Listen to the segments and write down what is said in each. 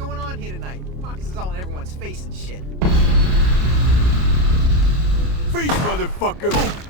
going on here tonight? Marcus is all in everyone's face and shit. Freeze, motherfucker!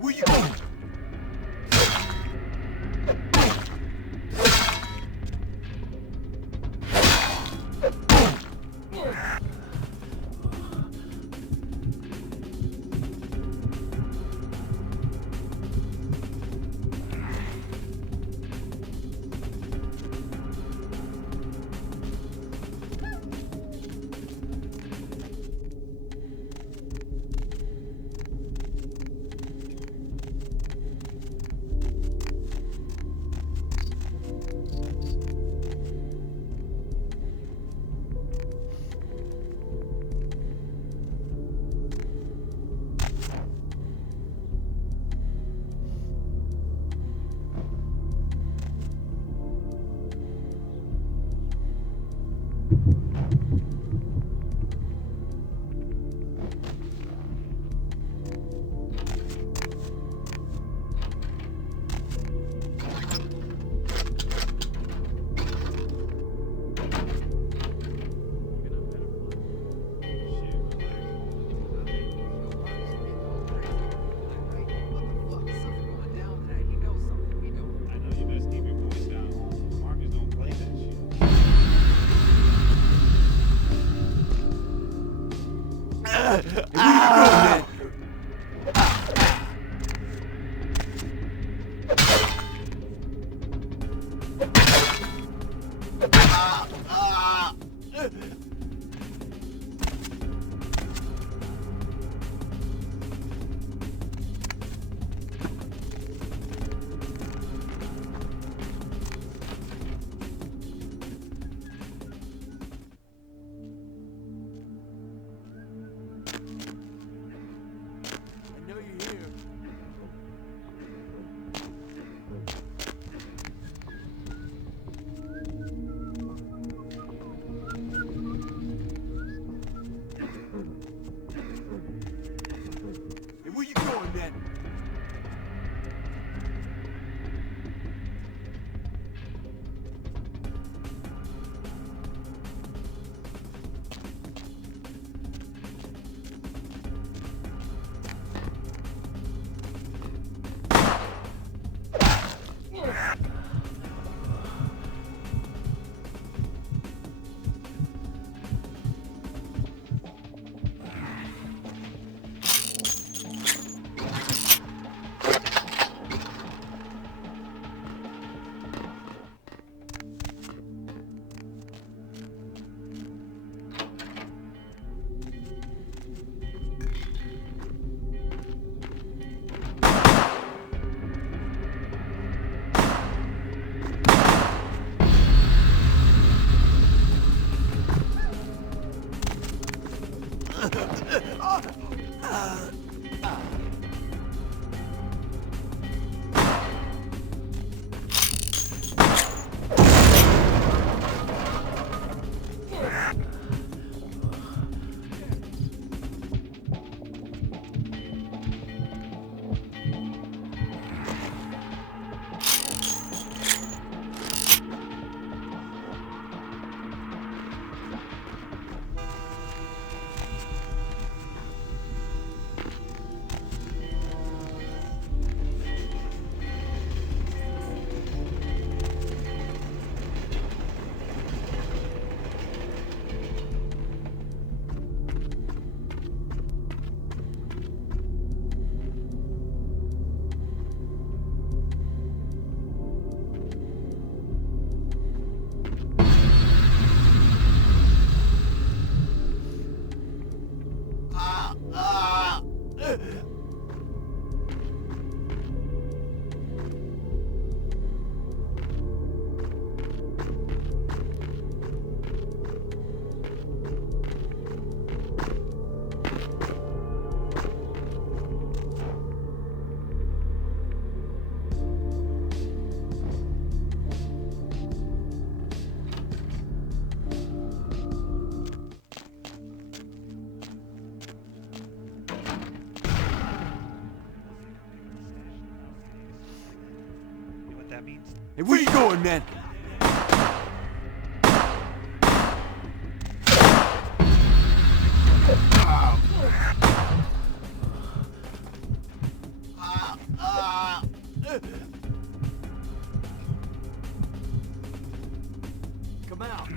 Where you going? that means. Hey, where you going, man? Come out.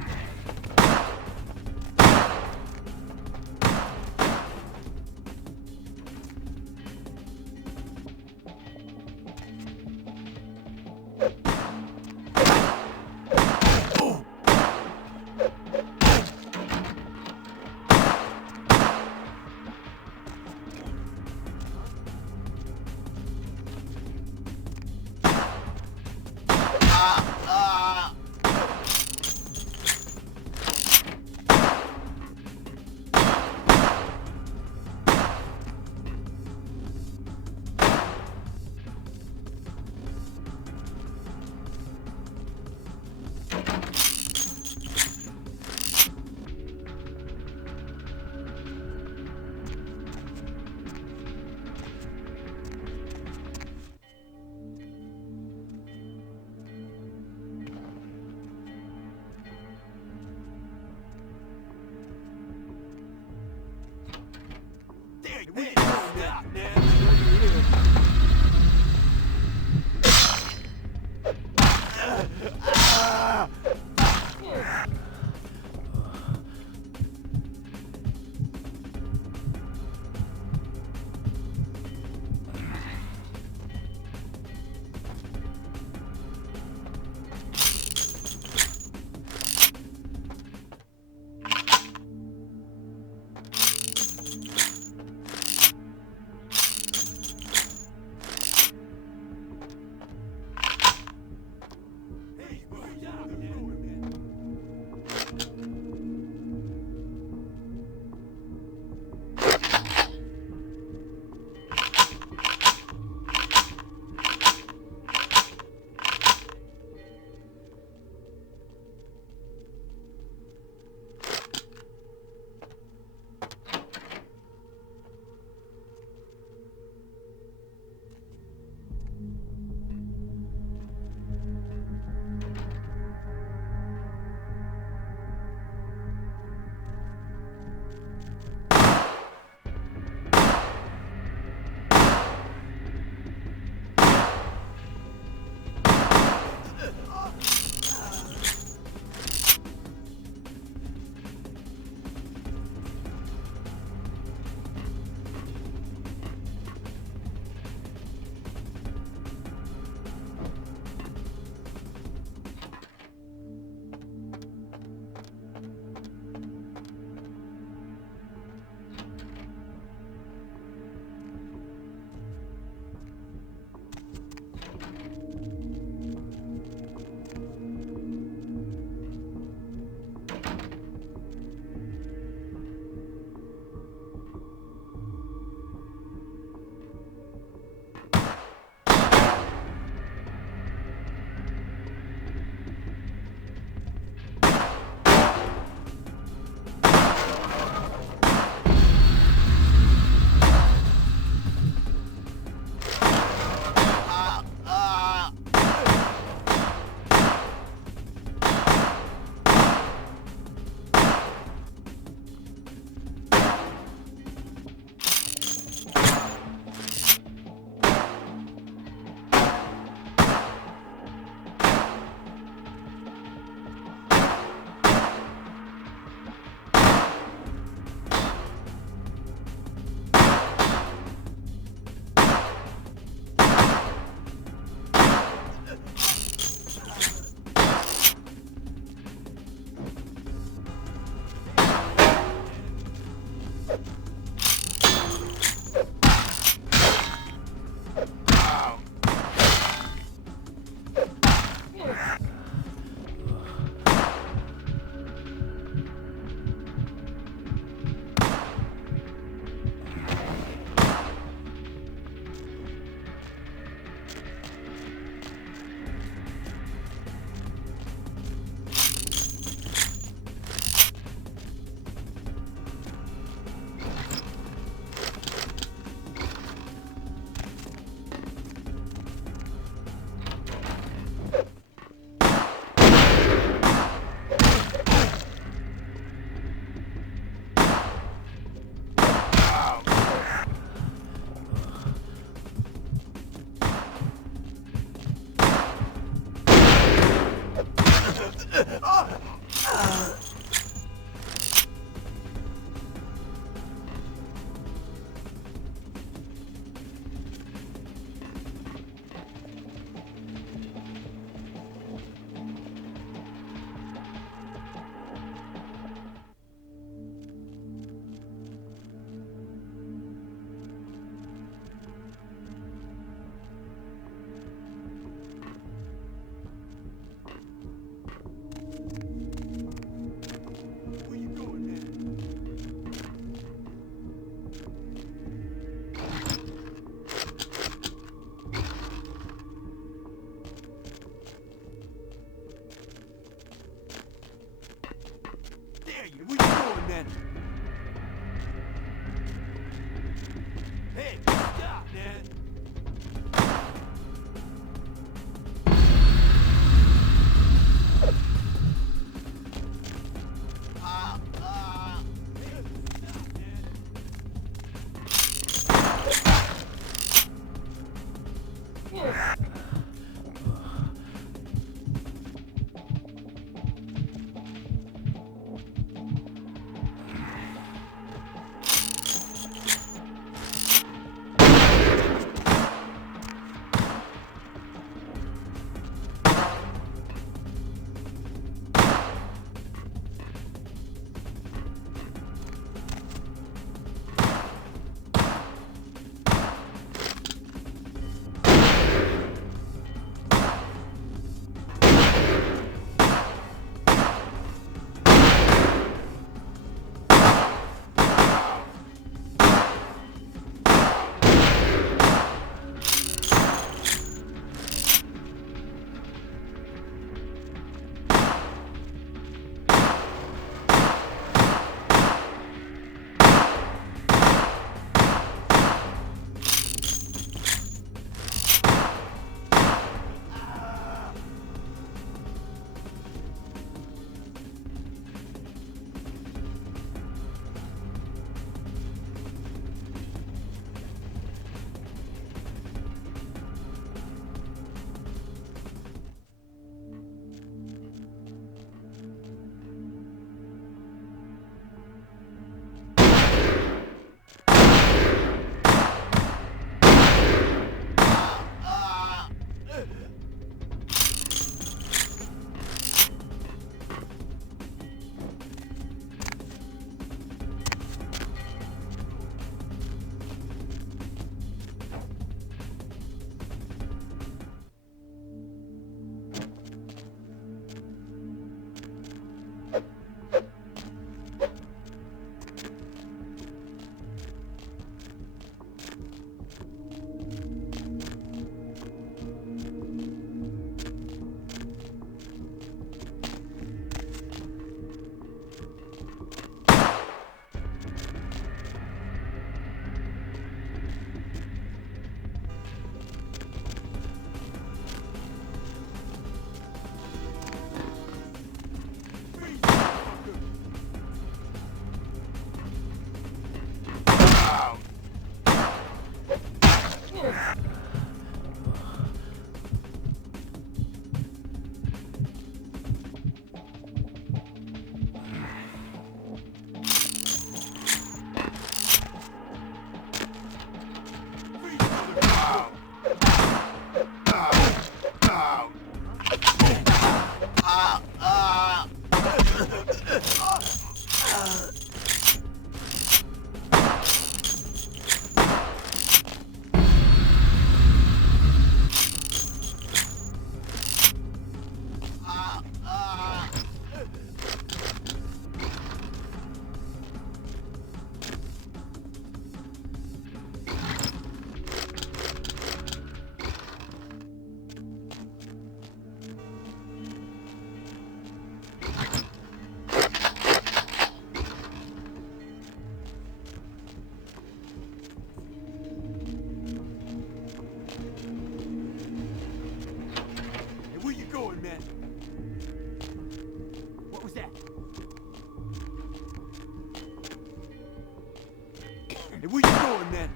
where you going then?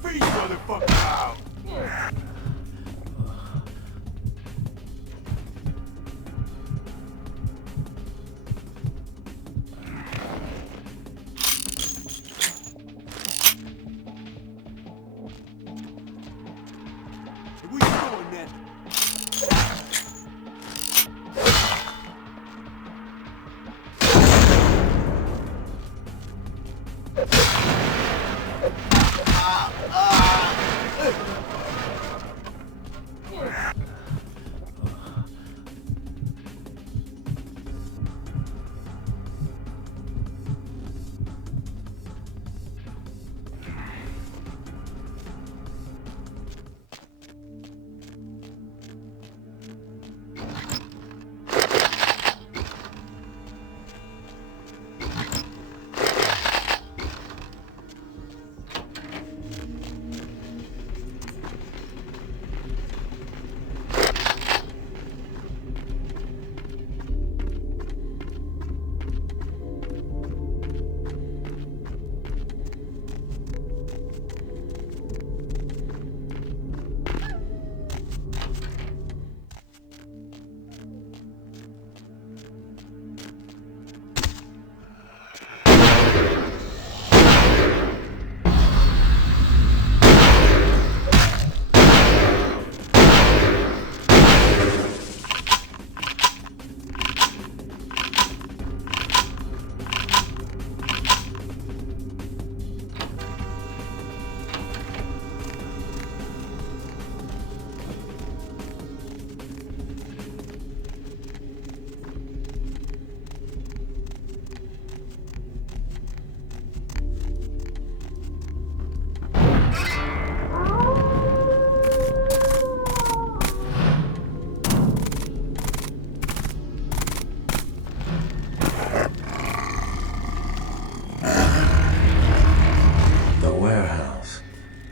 Freeze, motherfucker! Ow. Where you going then?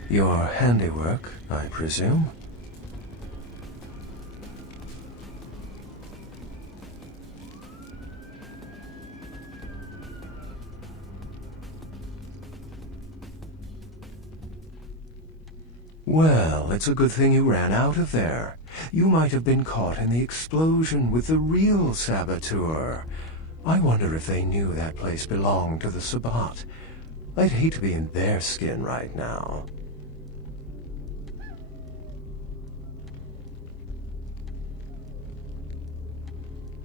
Your handiwork, I presume? Well, it's a good thing you ran out of there. You might have been caught in the explosion with the real saboteur. I wonder if they knew that place belonged to the Sabbat. I'd hate to be in their skin right now.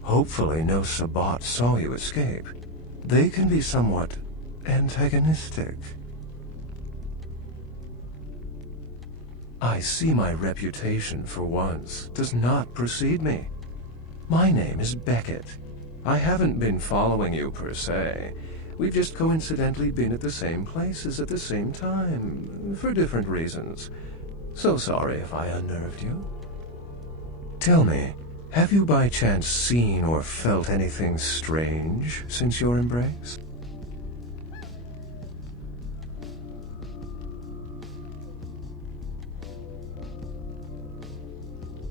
Hopefully no Sabbat saw you escape. They can be somewhat antagonistic. I see my reputation, for once, does not precede me. My name is Beckett. I haven't been following you per se. We've just coincidentally been at the same places at the same time, for different reasons. So sorry if I unnerved you. Tell me, have you by chance seen or felt anything strange since your embrace?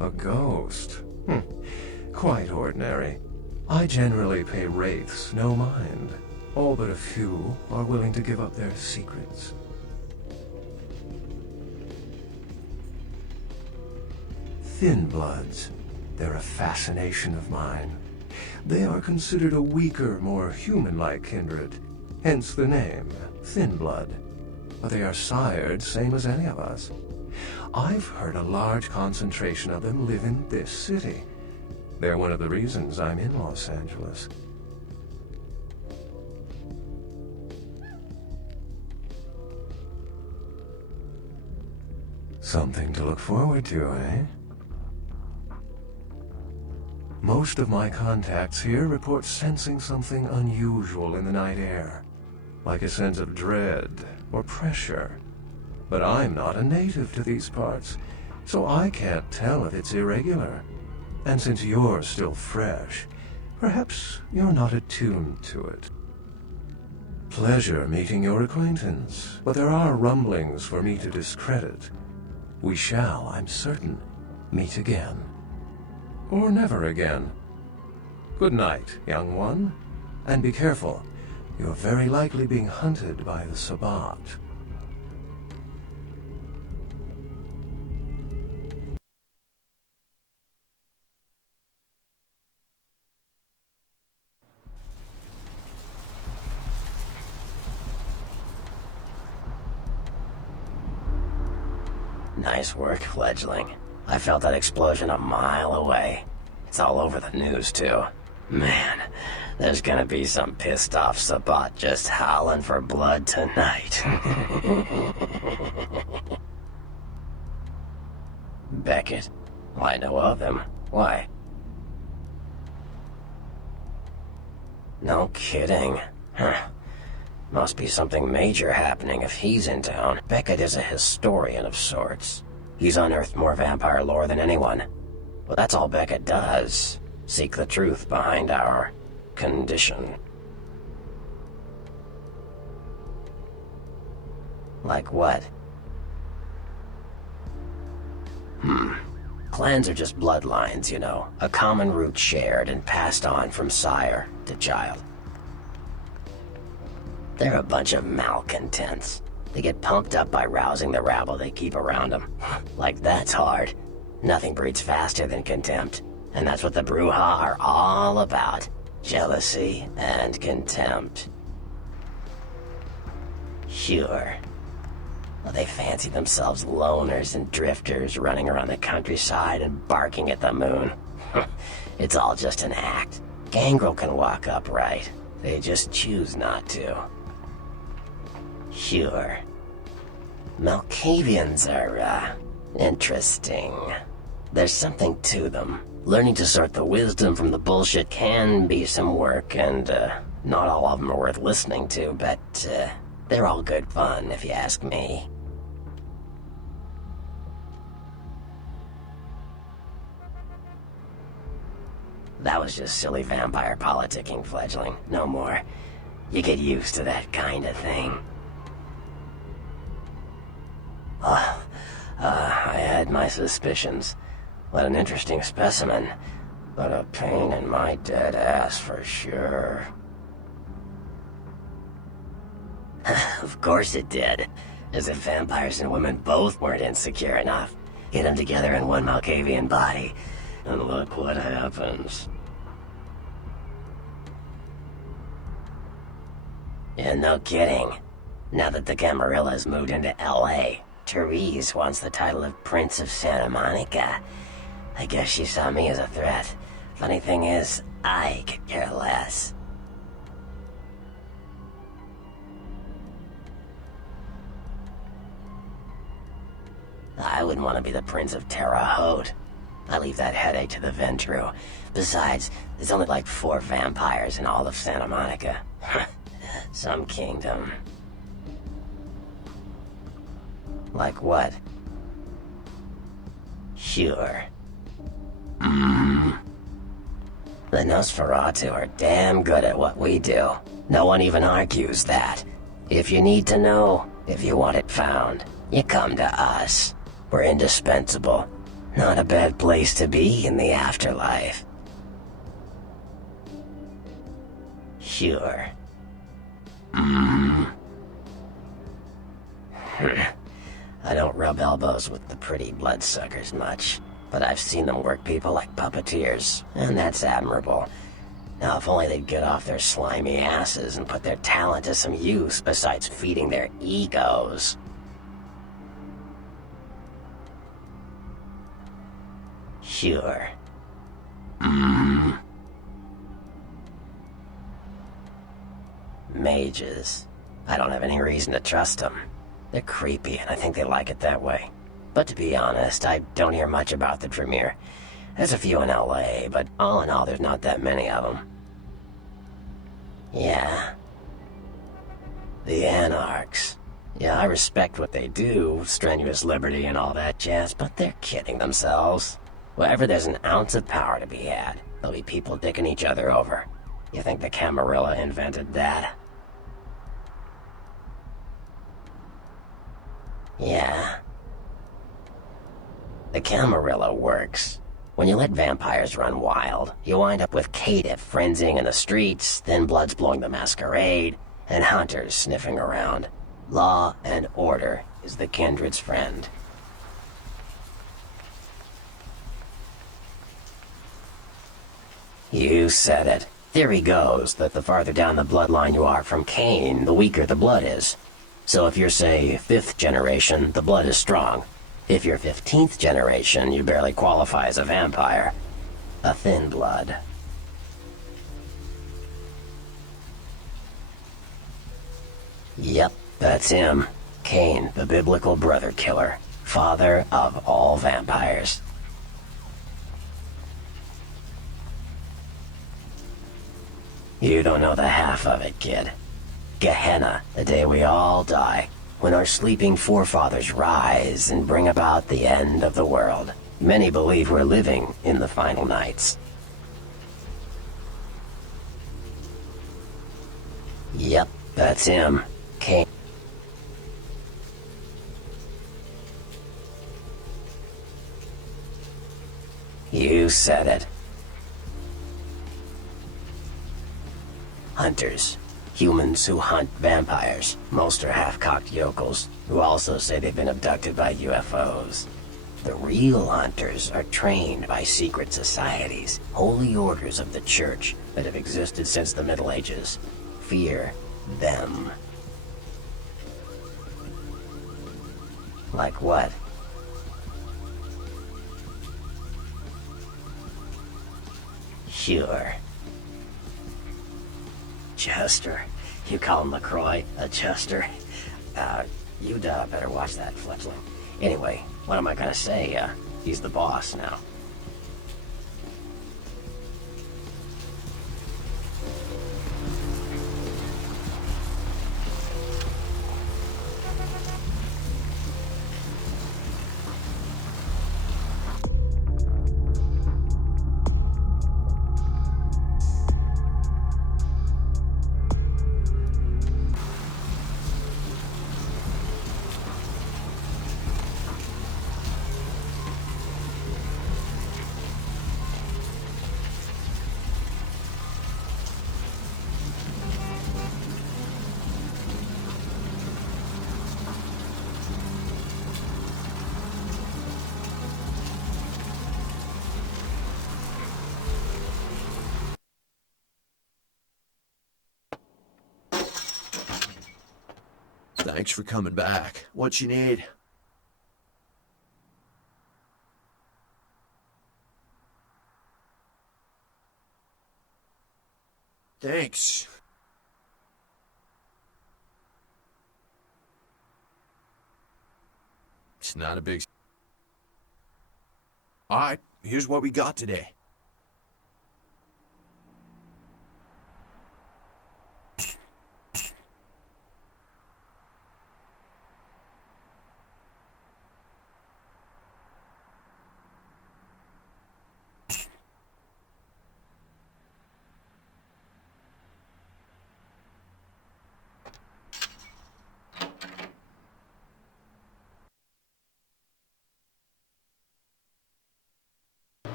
A ghost? Quite ordinary. I generally pay wraiths no mind. All but a few are willing to give up their secrets. Thin bloods. They're a fascination of mine. They are considered a weaker, more human-like kindred, hence the name, Thin Blood. But they are sired same as any of us. I've heard a large concentration of them live in this city. They're one of the reasons I'm in Los Angeles. Something to look forward to, eh? Most of my contacts here report sensing something unusual in the night air, like a sense of dread or pressure. But I'm not a native to these parts, so I can't tell if it's irregular. And since you're still fresh, perhaps you're not attuned to it. Pleasure meeting your acquaintance, but there are rumblings for me to discredit. We shall, I'm certain, meet again. Or never again. Good night, young one. And be careful. You're very likely being hunted by the Sabbat. Nice work, fledgling. I felt that explosion a mile away. It's all over the news, too. Man, there's gonna be some pissed off Sabbat just howling for blood tonight. Beckett? Well, I know of him. Why? No kidding. Huh. Must be something major happening if he's in town. Beckett is a historian of sorts. He's unearthed more vampire lore than anyone. Well, that's all Beckett does. Seek the truth behind our condition. Like what? Clans are just bloodlines, you know. A common root shared and passed on from sire to child. They're a bunch of malcontents. They get pumped up by rousing the rabble they keep around them. Like that's hard. Nothing breeds faster than contempt. And that's what the Bruja are all about. Jealousy and contempt. Sure. Well, they fancy themselves loners and drifters running around the countryside and barking at the moon. It's all just an act. Gangrel can walk upright. They just choose not to. Sure. Malkavians are, interesting. There's something to them. Learning to sort the wisdom from the bullshit can be some work, and, not all of them are worth listening to, but, they're all good fun, if you ask me. That was just silly vampire politicking, fledgling. No more. You get used to that kind of thing. I had my suspicions. What an interesting specimen. But a pain in my dead ass for sure. Of course it did. As if vampires and women both weren't insecure enough. Get them together in one Malkavian body, and look what happens. Yeah, no kidding. Now that the Camarillas moved into L.A., Therese wants the title of Prince of Santa Monica. I guess she saw me as a threat. Funny thing is, I could care less. I wouldn't want to be the Prince of Terre Haute. I leave that headache to the Ventru. Besides, there's only like 4 vampires in all of Santa Monica. Some kingdom. Like what? Sure. The Nosferatu are damn good at what we do. No one even argues that. If you need to know, if you want it found, you come to us. We're indispensable. Not a bad place to be in the afterlife. Sure. I don't rub elbows with the pretty bloodsuckers much. but I've seen them work people like puppeteers, and that's admirable. Now, if only they'd get off their slimy asses and put their talent to some use besides feeding their egos. Sure. Mages. I don't have any reason to trust them. They're creepy, and I think they like it that way. But to be honest, I don't hear much about the Tremere. There's a few in LA, but all in all, there's not that many of them. Yeah. The Anarchs. Yeah, I respect what they do, strenuous liberty and all that jazz, but they're kidding themselves. Wherever there's an ounce of power to be had, there'll be people dicking each other over. You think the Camarilla invented that? Yeah. The Camarilla works. When you let vampires run wild, you wind up with caitiff frenzying in the streets, then bloods blowing the Masquerade, and hunters sniffing around. Law and order is the kindred's friend. You said it. Theory goes that the farther down the bloodline you are from Cain, the weaker the blood is. So if you're, say, 5th generation, the blood is strong. If you're 15th generation, you barely qualify as a vampire. A thin blood. Yep, that's him. Cain, the biblical brother killer. Father of all vampires. You don't know the half of it, kid. Gehenna, the day we all die, when our sleeping forefathers rise and bring about the end of the world. Many believe we're living in the final nights. Yep, that's him. Cain. You said it. Hunters. Humans who hunt vampires. Most are half-cocked yokels, who also say they've been abducted by UFOs. The real hunters are trained by secret societies, holy orders of the church that have existed since the Middle Ages. Fear them. Like what? Sure. Chester. You call him LaCroix a Chester? You'd better watch that, fledgling. Anyway, what am I gonna say? He's the boss now. Thanks for coming back. What you need? Thanks. It's not a big... Alright, here's what we got today.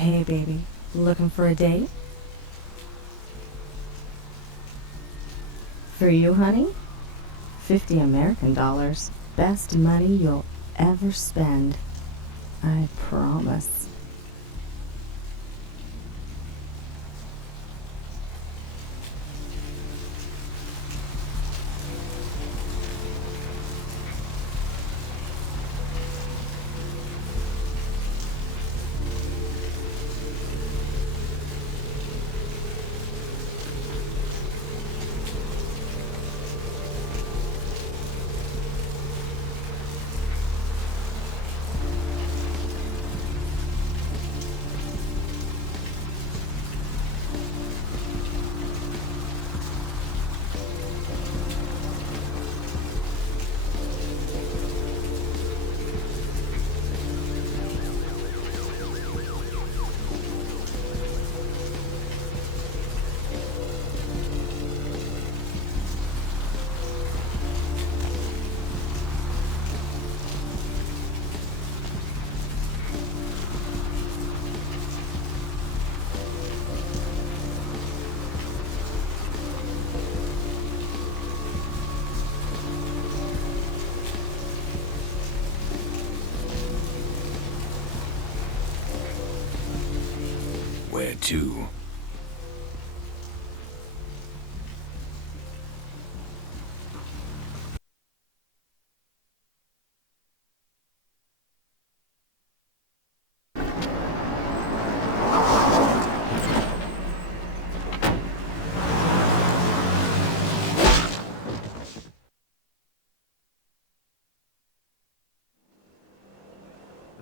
Hey, baby. Looking for a date? For you, honey? 50 American dollars. Best money you'll ever spend. I promise. Where to?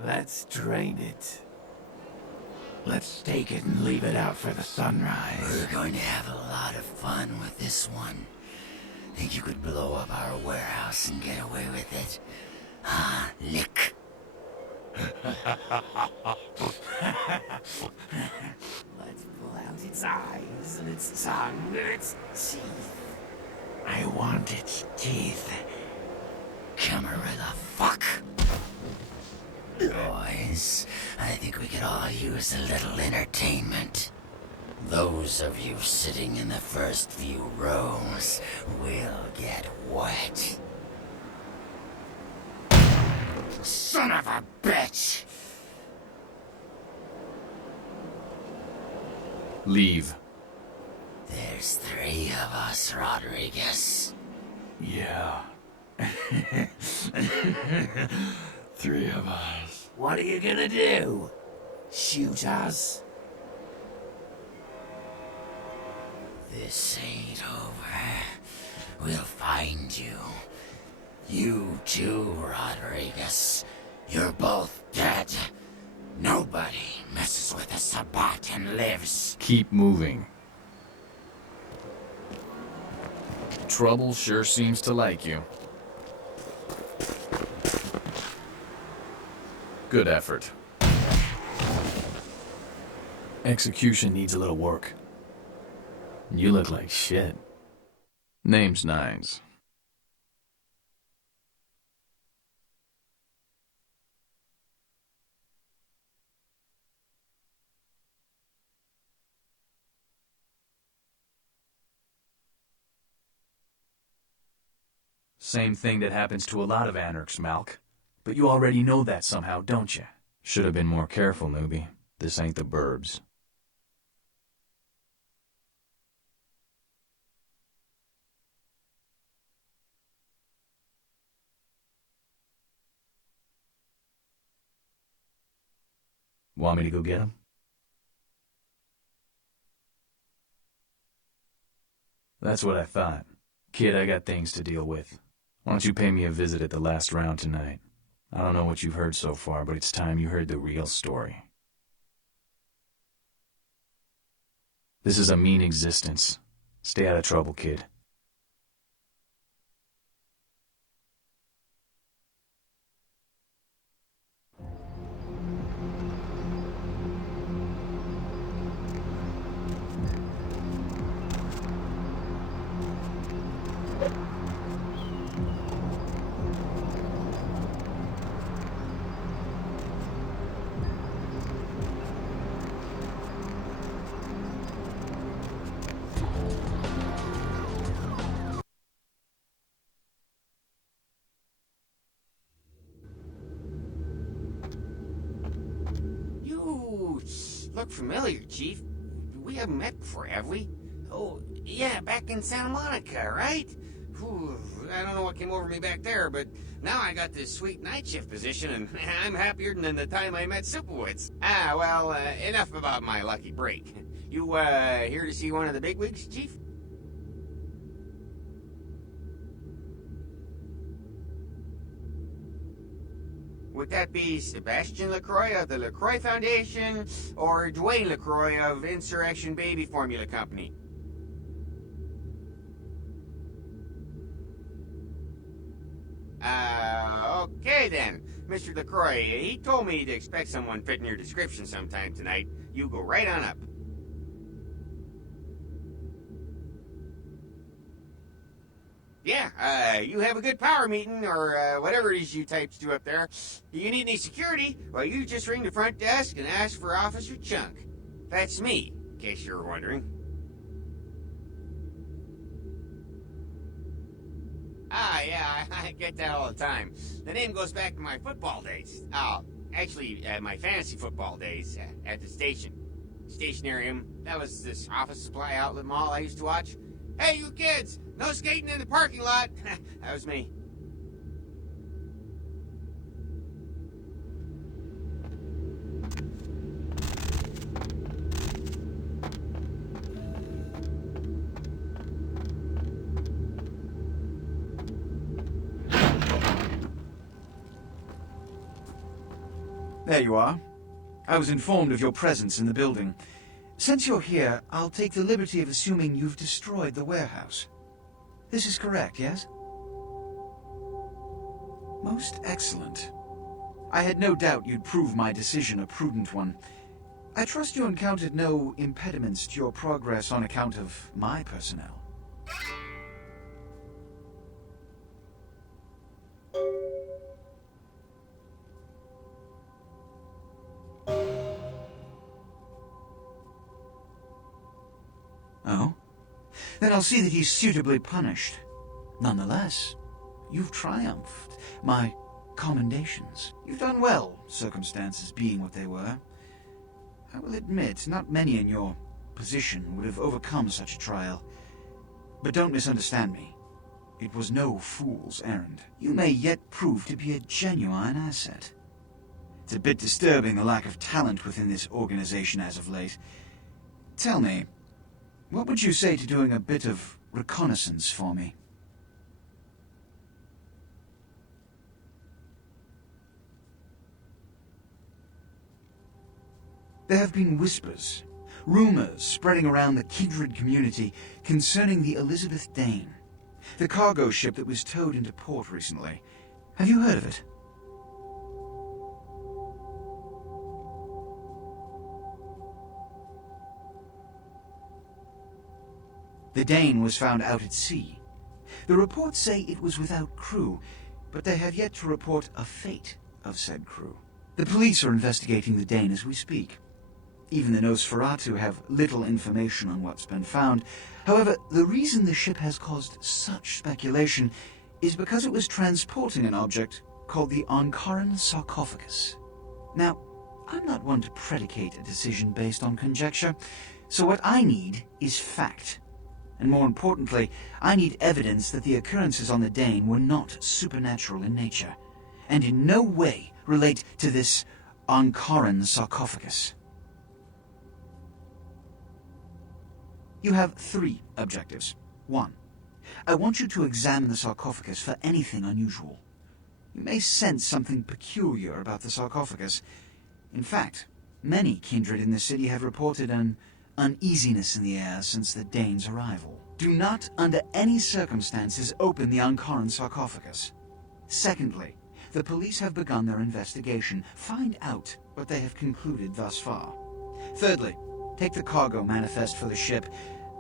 Let's drain it. Let's take it and leave it out for the sunrise. We're going to have a lot of fun with this one. Think you could blow up our warehouse and get away with it? Ah, lick. Let's pull out its eyes and its tongue and its teeth. I want its teeth. Camarilla fuck. Boys, I think we could all use a little entertainment. Those of you sitting in the first few rows will get wet. Son of a bitch! Leave. There's 3 of us, Rodriguez. Yeah. 3 of us. What are you gonna do? Shoot us? This ain't over. We'll find you. You too, Rodriguez. You're both dead. Nobody messes with a Sabat and lives. Keep moving. Trouble sure seems to like you. Good effort. Execution needs a little work. You look like shit. Name's Nines. Same thing that happens to a lot of anarchs, Malk. But you already know that somehow, don't you? Should have been more careful, newbie. This ain't the burbs. Want me to go get him? That's what I thought. Kid, I got things to deal with. Why don't you pay me a visit at the last round tonight? I don't know what you've heard so far, but it's time you heard the real story. This is a mean existence. Stay out of trouble, kid. look familiar, Chief. We haven't met before, have we? Oh, yeah, back in Santa Monica, right? Whew, I don't know what came over me back there, but now I got this sweet night shift position, and I'm happier than the time I met Sipowicz. Well, enough about my lucky break. You, here to see one of the bigwigs, Chief? Would that be Sebastian LaCroix of the LaCroix Foundation, or Dwayne LaCroix of Insurrection Baby Formula Company? Okay then. Mr. LaCroix, he told me to expect someone fitting your description sometime tonight. You go right on up. Yeah, you have a good power meeting, or whatever it is you types do up there. You need any security? Well, you just ring the front desk and ask for Officer Chunk. That's me, in case you were wondering. Yeah, I get that all the time. The name goes back to my football days. Actually, my fantasy football days at the station. Stationarium. That was this office supply outlet mall I used to watch. Hey, you kids! No skating in the parking lot! That was me. There you are. I was informed of your presence in the building. Since you're here, I'll take the liberty of assuming you've destroyed the warehouse. This is correct, yes? Most excellent. I had no doubt you'd prove my decision a prudent one. I trust you encountered no impediments to your progress on account of my personnel. Oh? Then I'll see that he's suitably punished. Nonetheless, you've triumphed. My commendations. You've done well, circumstances being what they were. I will admit, not many in your position would have overcome such a trial. But don't misunderstand me. It was no fool's errand. You may yet prove to be a genuine asset. It's a bit disturbing the lack of talent within this organization as of late. Tell me, what would you say to doing a bit of reconnaissance for me? There have been whispers, rumors spreading around the kindred community concerning the Elizabeth Dane, the cargo ship that was towed into port recently. Have you heard of it? The Dane was found out at sea. The reports say it was without crew, but they have yet to report a fate of said crew. The police are investigating the Dane as we speak. Even the Nosferatu have little information on what's been found. However, the reason the ship has caused such speculation is because it was transporting an object called the Ankaran sarcophagus. Now, I'm not one to predicate a decision based on conjecture, so what I need is fact. And more importantly, I need evidence that the occurrences on the Dane were not supernatural in nature, and in no way relate to this Ankaran sarcophagus. You have 3 objectives. 1. I want you to examine the sarcophagus for anything unusual. You may sense something peculiar about the sarcophagus. In fact, many kindred in the city have reported an uneasiness in the air since the Dane's arrival. Do not, under any circumstances, open the Ankaran sarcophagus. Secondly, the police have begun their investigation. Find out what they have concluded thus far. Thirdly, take the cargo manifest for the ship.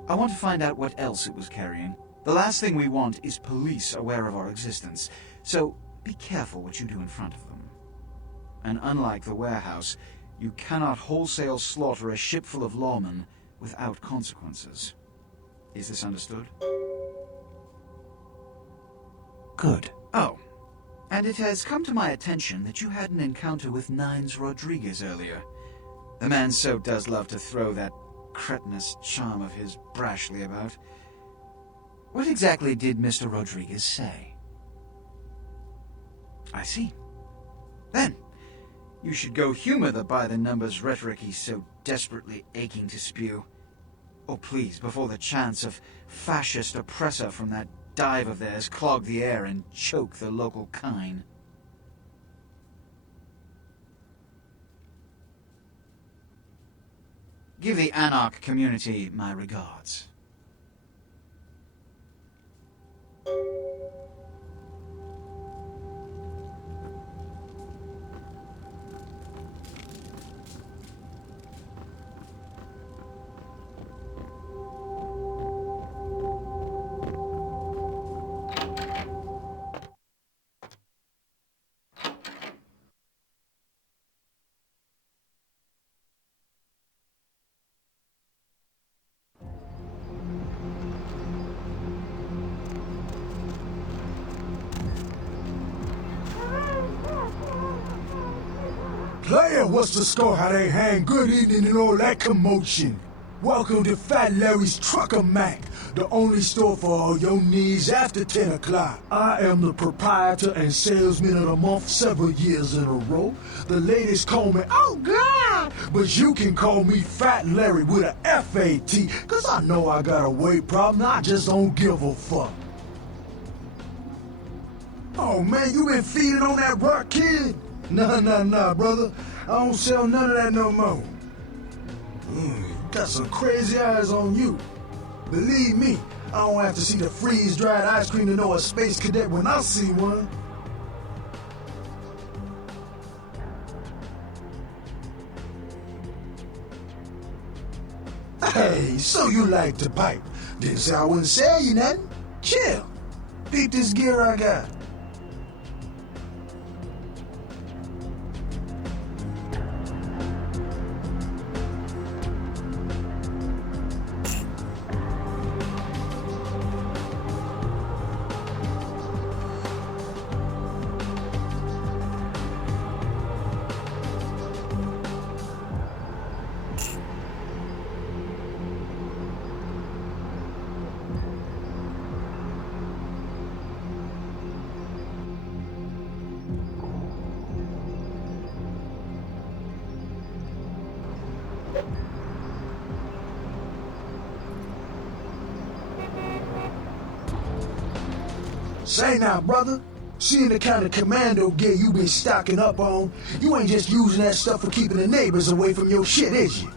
I want to find out what else it was carrying. The last thing we want is police aware of our existence, so be careful what you do in front of them. And unlike the warehouse, you cannot wholesale slaughter a ship full of lawmen without consequences. Is this understood? Good. Oh, and it has come to my attention that you had an encounter with Nines Rodriguez earlier. The man so does love to throw that cretinous charm of his brashly about. What exactly did Mr. Rodriguez say? I see. Then, you should go humor the by-the-numbers rhetoric he's so desperately aching to spew. Oh, please, before the chants of fascist oppressor from that dive of theirs clog the air and choke the local kine. Give the Anarch community my regards. Player, what's the score? How they hang? Good evening and all that commotion. Welcome to Fat Larry's Trucker Mac, the only store for all your needs after 10 o'clock. I am the proprietor and salesman of the month several years in a row. The ladies call me, oh God! But you can call me Fat Larry with a F-A-T, cause I know I got a weight problem, I just don't give a fuck. Oh man, you been feeding on that rock, kid? Nah, brother. I don't sell none of that no more. Got some crazy eyes on you. Believe me, I don't have to see the freeze-dried ice cream to know a space cadet when I see one. Hey, so you like to pipe. Didn't say I wouldn't sell you nothing. Chill. Peep this gear I got. Say now, brother, seeing the kind of commando gear you been stocking up on, you ain't just using that stuff for keeping the neighbors away from your shit, is you?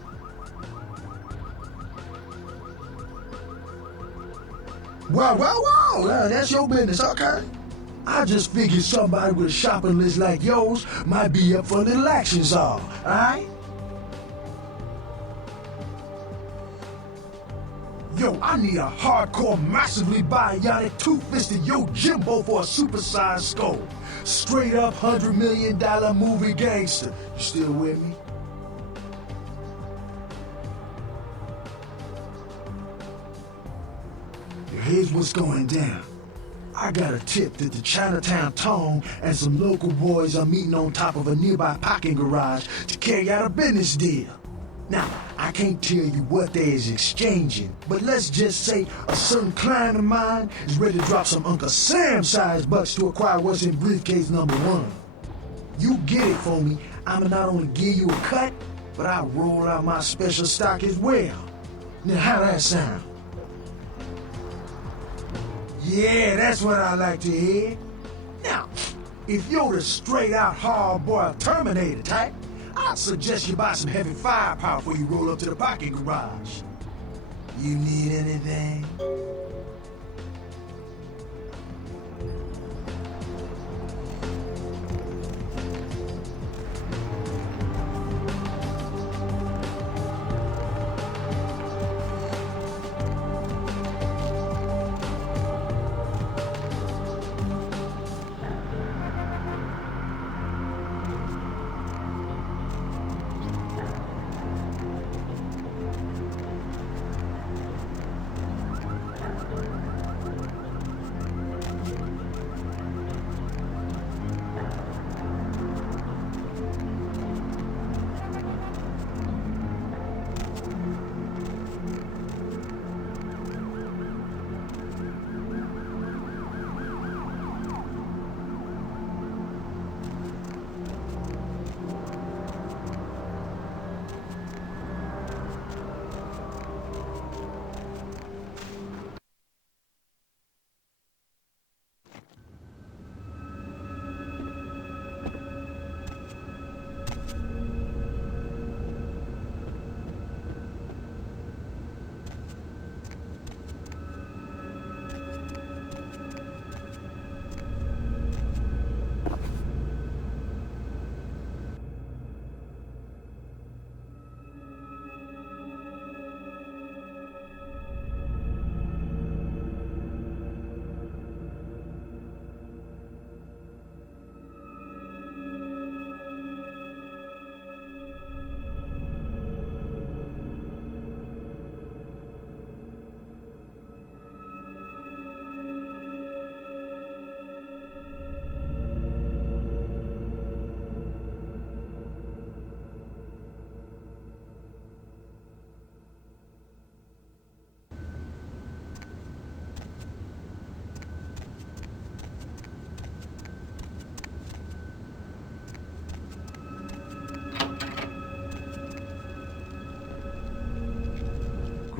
Wow, that's your business, okay? I just figured somebody with a shopping list like yours might be up for a little action czar, alright? Yo, I need a hardcore, massively bionic, two-fisted Yojimbo for a supersized scope. Straight up $100 million movie gangster. You still with me? Here's what's going down. I got a tip that the Chinatown Tone and some local boys are meeting on top of a nearby parking garage to carry out a business deal. Now, I can't tell you what they is exchanging, but let's just say a certain client of mine is ready to drop some Uncle Sam-sized bucks to acquire what's in briefcase number 1. You get it for me, I'ma not only give you a cut, but I'll roll out my special stock as well. Now, how that sound? Yeah, that's what I like to hear. Now, if you're the straight-out hard-boiled Terminator type, I'd suggest you buy some heavy firepower before you roll up to the parking garage. You need anything?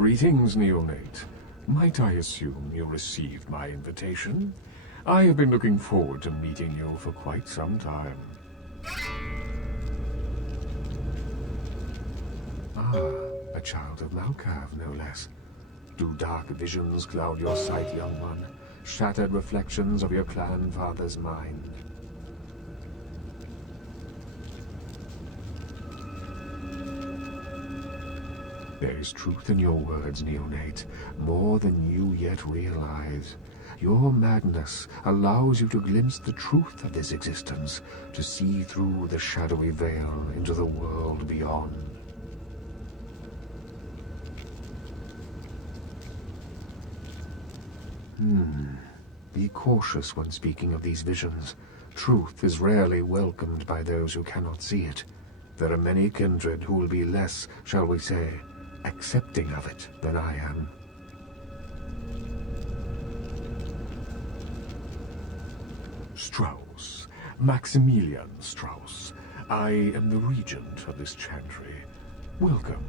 Greetings, neonate. Might I assume you received my invitation? I have been looking forward to meeting you for quite some time. Ah, a child of Malkav, no less. Do dark visions cloud your sight, young one? Shattered reflections of your clan father's mind? There is truth in your words, neonate, more than you yet realize. Your madness allows you to glimpse the truth of this existence, to see through the shadowy veil into the world beyond. Be cautious when speaking of these visions. Truth is rarely welcomed by those who cannot see it. There are many kindred who will be less, shall we say, accepting of it than I am. Strauss. Maximilian Strauss. I am the regent of this chantry. Welcome.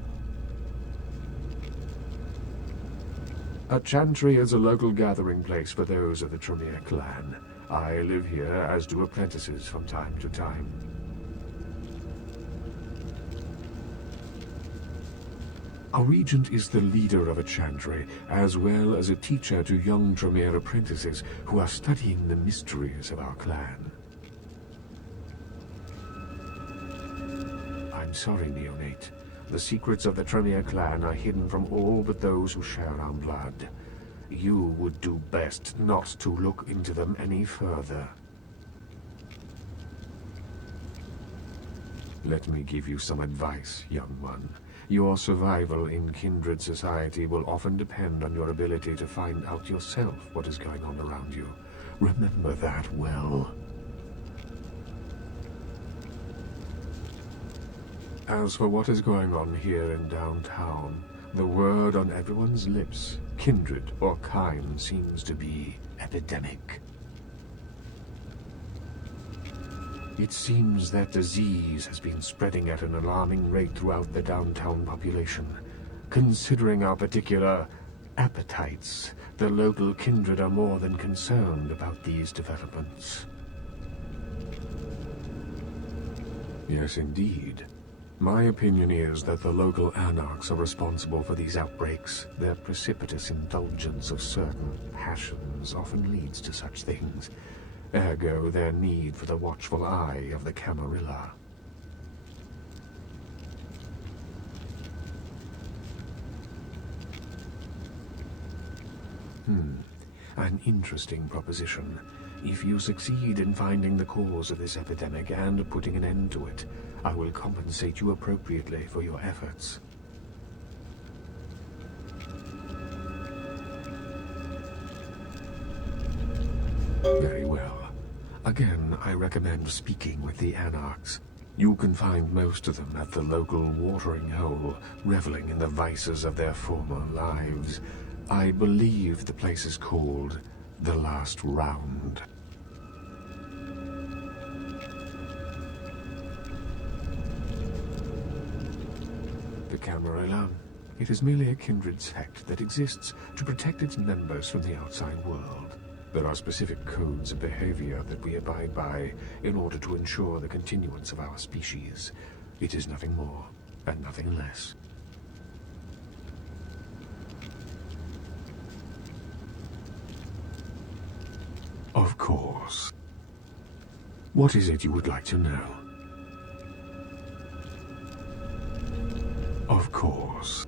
A chantry is a local gathering place for those of the Tremere clan. I live here, as do apprentices from time to time. A regent is the leader of a chantry, as well as a teacher to young Tremere apprentices who are studying the mysteries of our clan. I'm sorry, neonate. The secrets of the Tremere clan are hidden from all but those who share our blood. You would do best not to look into them any further. Let me give you some advice, young one. Your survival in kindred society will often depend on your ability to find out yourself what is going on around you. Remember that well. As for what is going on here in downtown, the word on everyone's lips, kindred or kind, seems to be epidemic. It seems that disease has been spreading at an alarming rate throughout the downtown population. Considering our particular appetites, the local kindred are more than concerned about these developments. Yes, indeed. My opinion is that the local anarchs are responsible for these outbreaks. Their precipitous indulgence of certain passions often leads to such things. Ergo, their need for the watchful eye of the Camarilla. An interesting proposition. If you succeed in finding the cause of this epidemic and putting an end to it, I will compensate you appropriately for your efforts. Very well. Again, I recommend speaking with the anarchs. You can find most of them at the local watering hole, reveling in the vices of their former lives. I believe the place is called The Last Round. The Camarilla. It is merely a kindred sect that exists to protect its members from the outside world. There are specific codes of behavior that we abide by in order to ensure the continuance of our species. It is nothing more and nothing less. Of course. What is it you would like to know? Of course.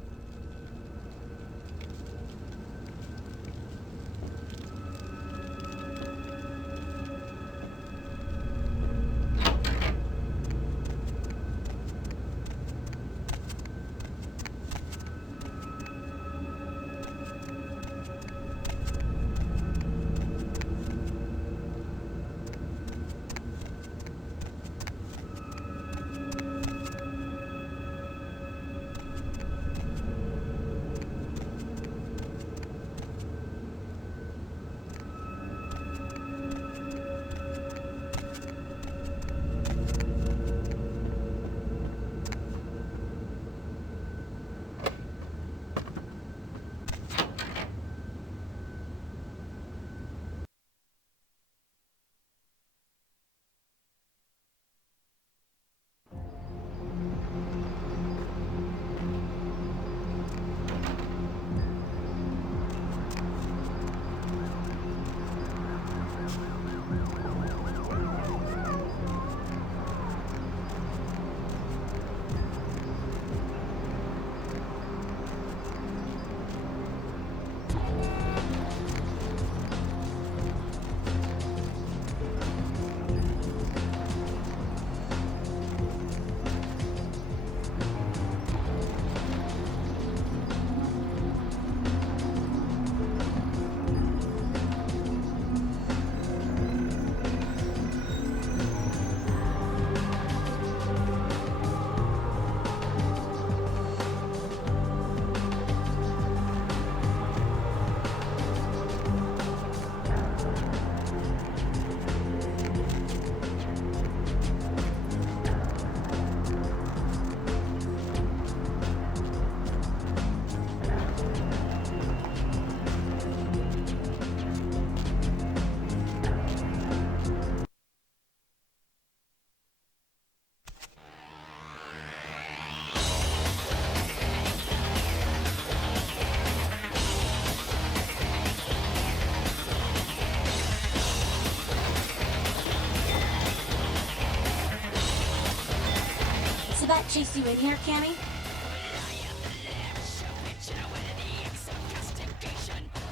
chase you in here, Cammy?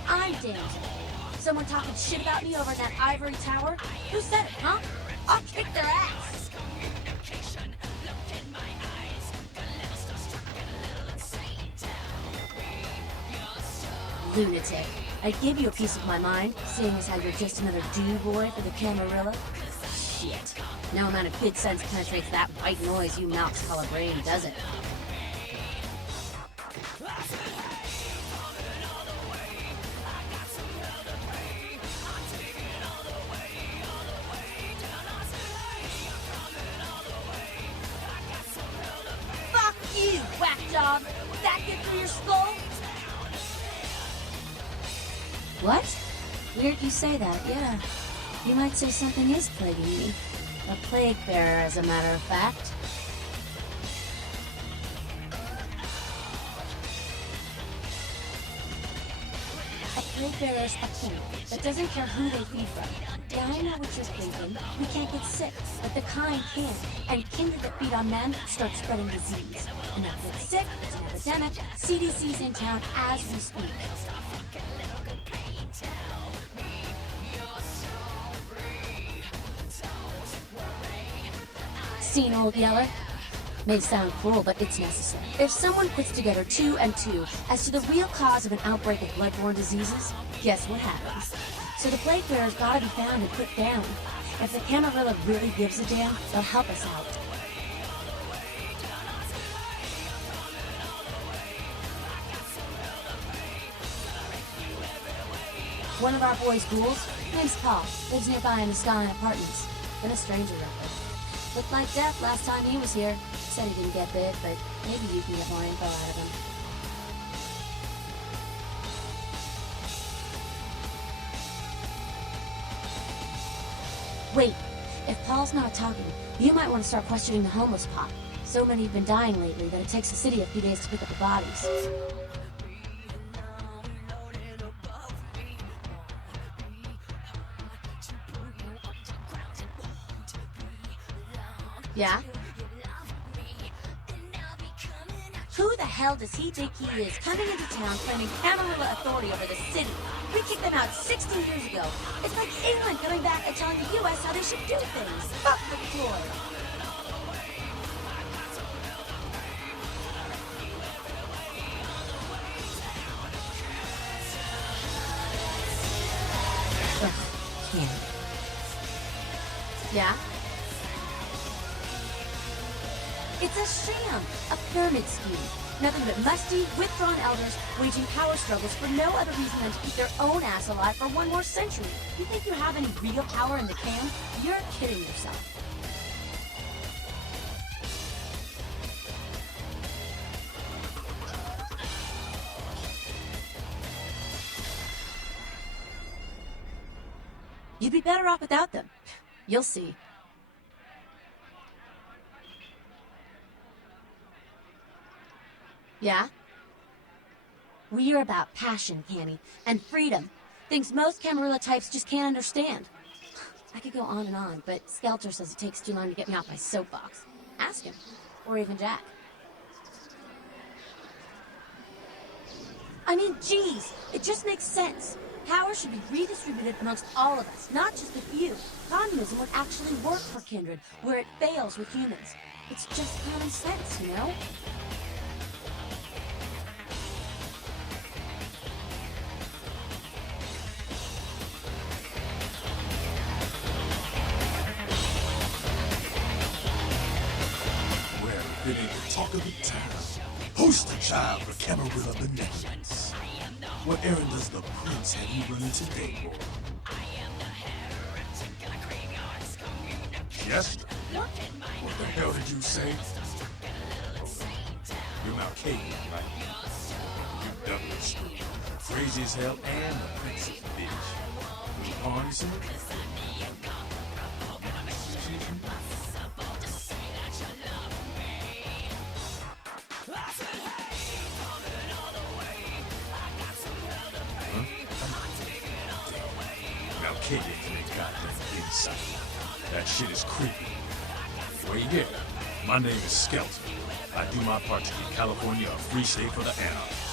I'm damned. Someone talking shit about me over in that ivory tower? Who said it, huh? I'll kick their ass! Lunatic. I'd give you a piece of my mind, seeing as how you're just another do-boy for the Camarilla. Shit. No amount of kid sense penetrates that white noise you mouse call a brain, does it? Fuck you, whack job! That get through your skull? What? Weird you say that, yeah. You might say something is plaguing me. A plague bearer, as a matter of fact. A plague bearer's a thing that doesn't care who they feed from. Yeah, I know what you're thinking. We can't get sick, but the kind can. And kindred that feed on men start spreading disease. And that gets sick, it's an epidemic. CDC's in town as we speak. Seen, Old Yeller? May sound cruel, but it's necessary. If someone puts together 2 and 2 as to the real cause of an outbreak of bloodborne diseases, guess what happens? So the plague bearer's gotta be found and put down. If the Camarilla really gives a damn, they'll help us out. One of our boys' ghouls, name's Paul, lives nearby in the Skyline Apartments. Been a stranger lately. Looked like death last time he was here. Said he didn't get bit, but maybe you can get more info out of him. Wait, if Paul's not talking, you might want to start questioning the homeless pot. So many have been dying lately that it takes the city a few days to pick up the bodies. Yeah? Who the hell does he think he is, coming into town claiming Camarilla authority over the city? We kicked them out 16 years ago. It's like England coming back and telling the U.S. how they should do things. Fuck the floor. Can't. Yeah? It's a sham, a pyramid scheme. Nothing but musty, withdrawn elders waging power struggles for no other reason than to keep their own ass alive for one more century. You think you have any real power in the camp? You're kidding yourself. You'd be better off without them. You'll see. Yeah? We're about passion, Cammy, and freedom. Things most Camarilla types just can't understand. I could go on and on, but Skelter says it takes too long to get me off my soapbox. Ask him. Or even Jack. I mean, geez, it just makes sense. Power should be redistributed amongst all of us, not just a few. Communism would actually work for Kindred, where it fails with humans. It's just common sense, you know? Been the talk of the town. Poster child for Camarilla benevolence. What errand does the prince have you running today, boy? Jester? What the hell did you say? You're Malkavian, right? You Douglas. Crazy as hell and a princess, bitch. You party, sir? Malkavian ain't goddamn inside. That shit is creepy. Where you get? My name is Skelter. I do my part to keep California a free state for the anarchists.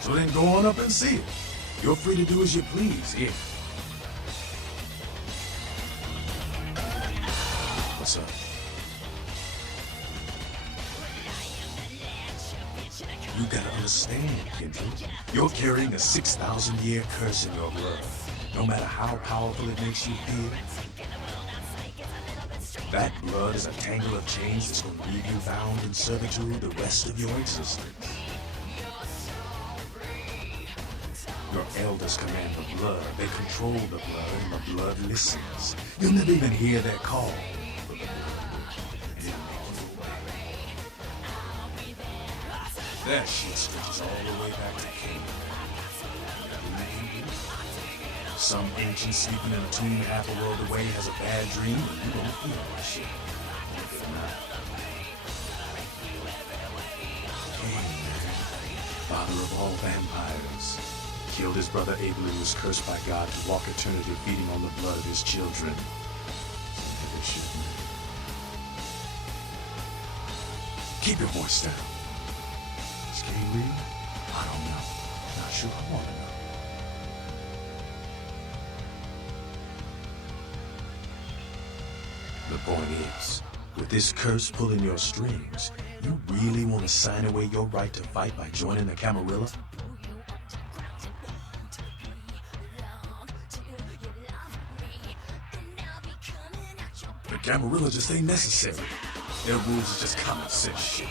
So then go on up and see it. You're free to do as you please here. What's up? You gotta understand, Kendrick. You're carrying a 6,000-year curse in your blood. No matter how powerful it makes you feel, that blood is a tangle of chains that's gonna leave you bound in servitude the rest of your existence. Your elders command the blood, they control the blood, and the blood listens. You'll never even hear their call. But the blood, and it'll make you obey. That shit stretches all the way back to King. Some ancient sleeping in a tomb half a world away has a bad dream, and you don't feel that shit. Good night. King, man. Father of all vampires. Killed his brother Abel and was cursed by God to walk eternity feeding on the blood of his children. Keep your voice down. Can you read? I don't know. Not sure I want to know. The point is, with this curse pulling your strings, you really want to sign away your right to fight by joining the Camarilla? The Camarilla just ain't necessary. Their rules is just common sense shit.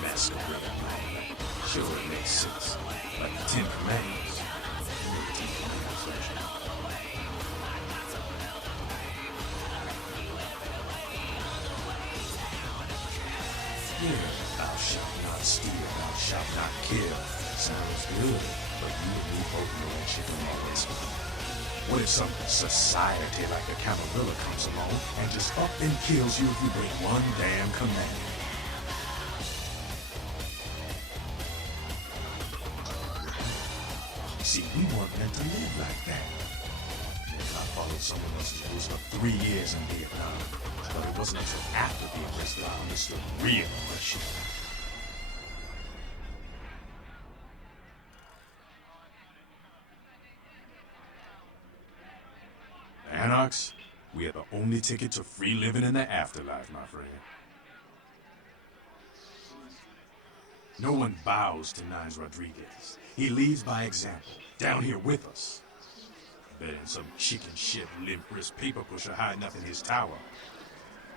Masquerade and all that. Sure, it makes sense. Like the 10 Commandments. Yeah, thou shalt not steal, thou shalt not kill. Sounds good, but you and me both know that shit don't always work. What if some society like the Camarilla comes along and just up and kills you if you break one damn commandment? See, we weren't meant to live like that. I followed someone else's rules for 3 years in Vietnam, but it wasn't until after the arrest that I understood real oppression. Anarchs, we are the only ticket to free living in the afterlife, my friend. No one bows to Nines Rodriguez. He leads by example, down here with us. Better than some chicken shit, limp-wrist paper pusher hiding up in his tower.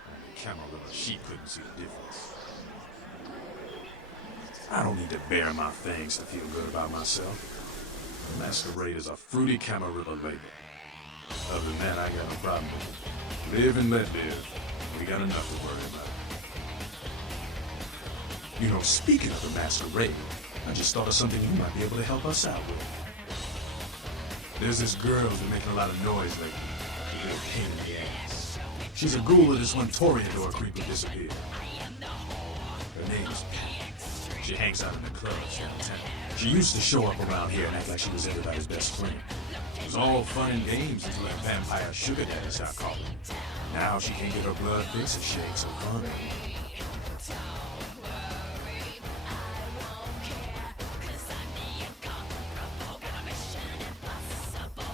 Only Camarilla, she couldn't see the difference. I don't need to bare my fangs to feel good about myself. Masquerade is a fruity Camarilla label. Other than that, I got no problem with it. Live and let live. We got enough to worry about. You know, speaking of the Masquerade, I just thought of something you might be able to help us out with. There's this girl who's been making a lot of noise lately. A little pain in the ass. She's a ghoul of this one Toreador creep who disappeared. Her name's Pat. She hangs out in the clubs downtown. She used to show up around here and act like she was everybody's best friend. It was all fun and games until that vampire sugar daddy stopped calling. Now she can't get her blood fixed and she ain't so fun.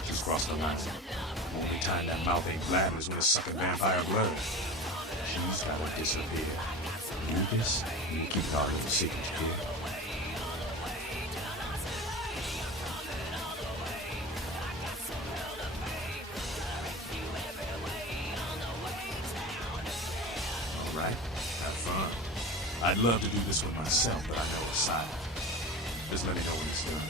Just crossed the line. Only time that mouth ain't blabbing is when it's sucking vampire blood. She's gotta disappear. Do this, and you keep it all in the secret, kid. Right? Have fun. I'd love to do this one myself, but I know it's silent. Just let me know when it's done.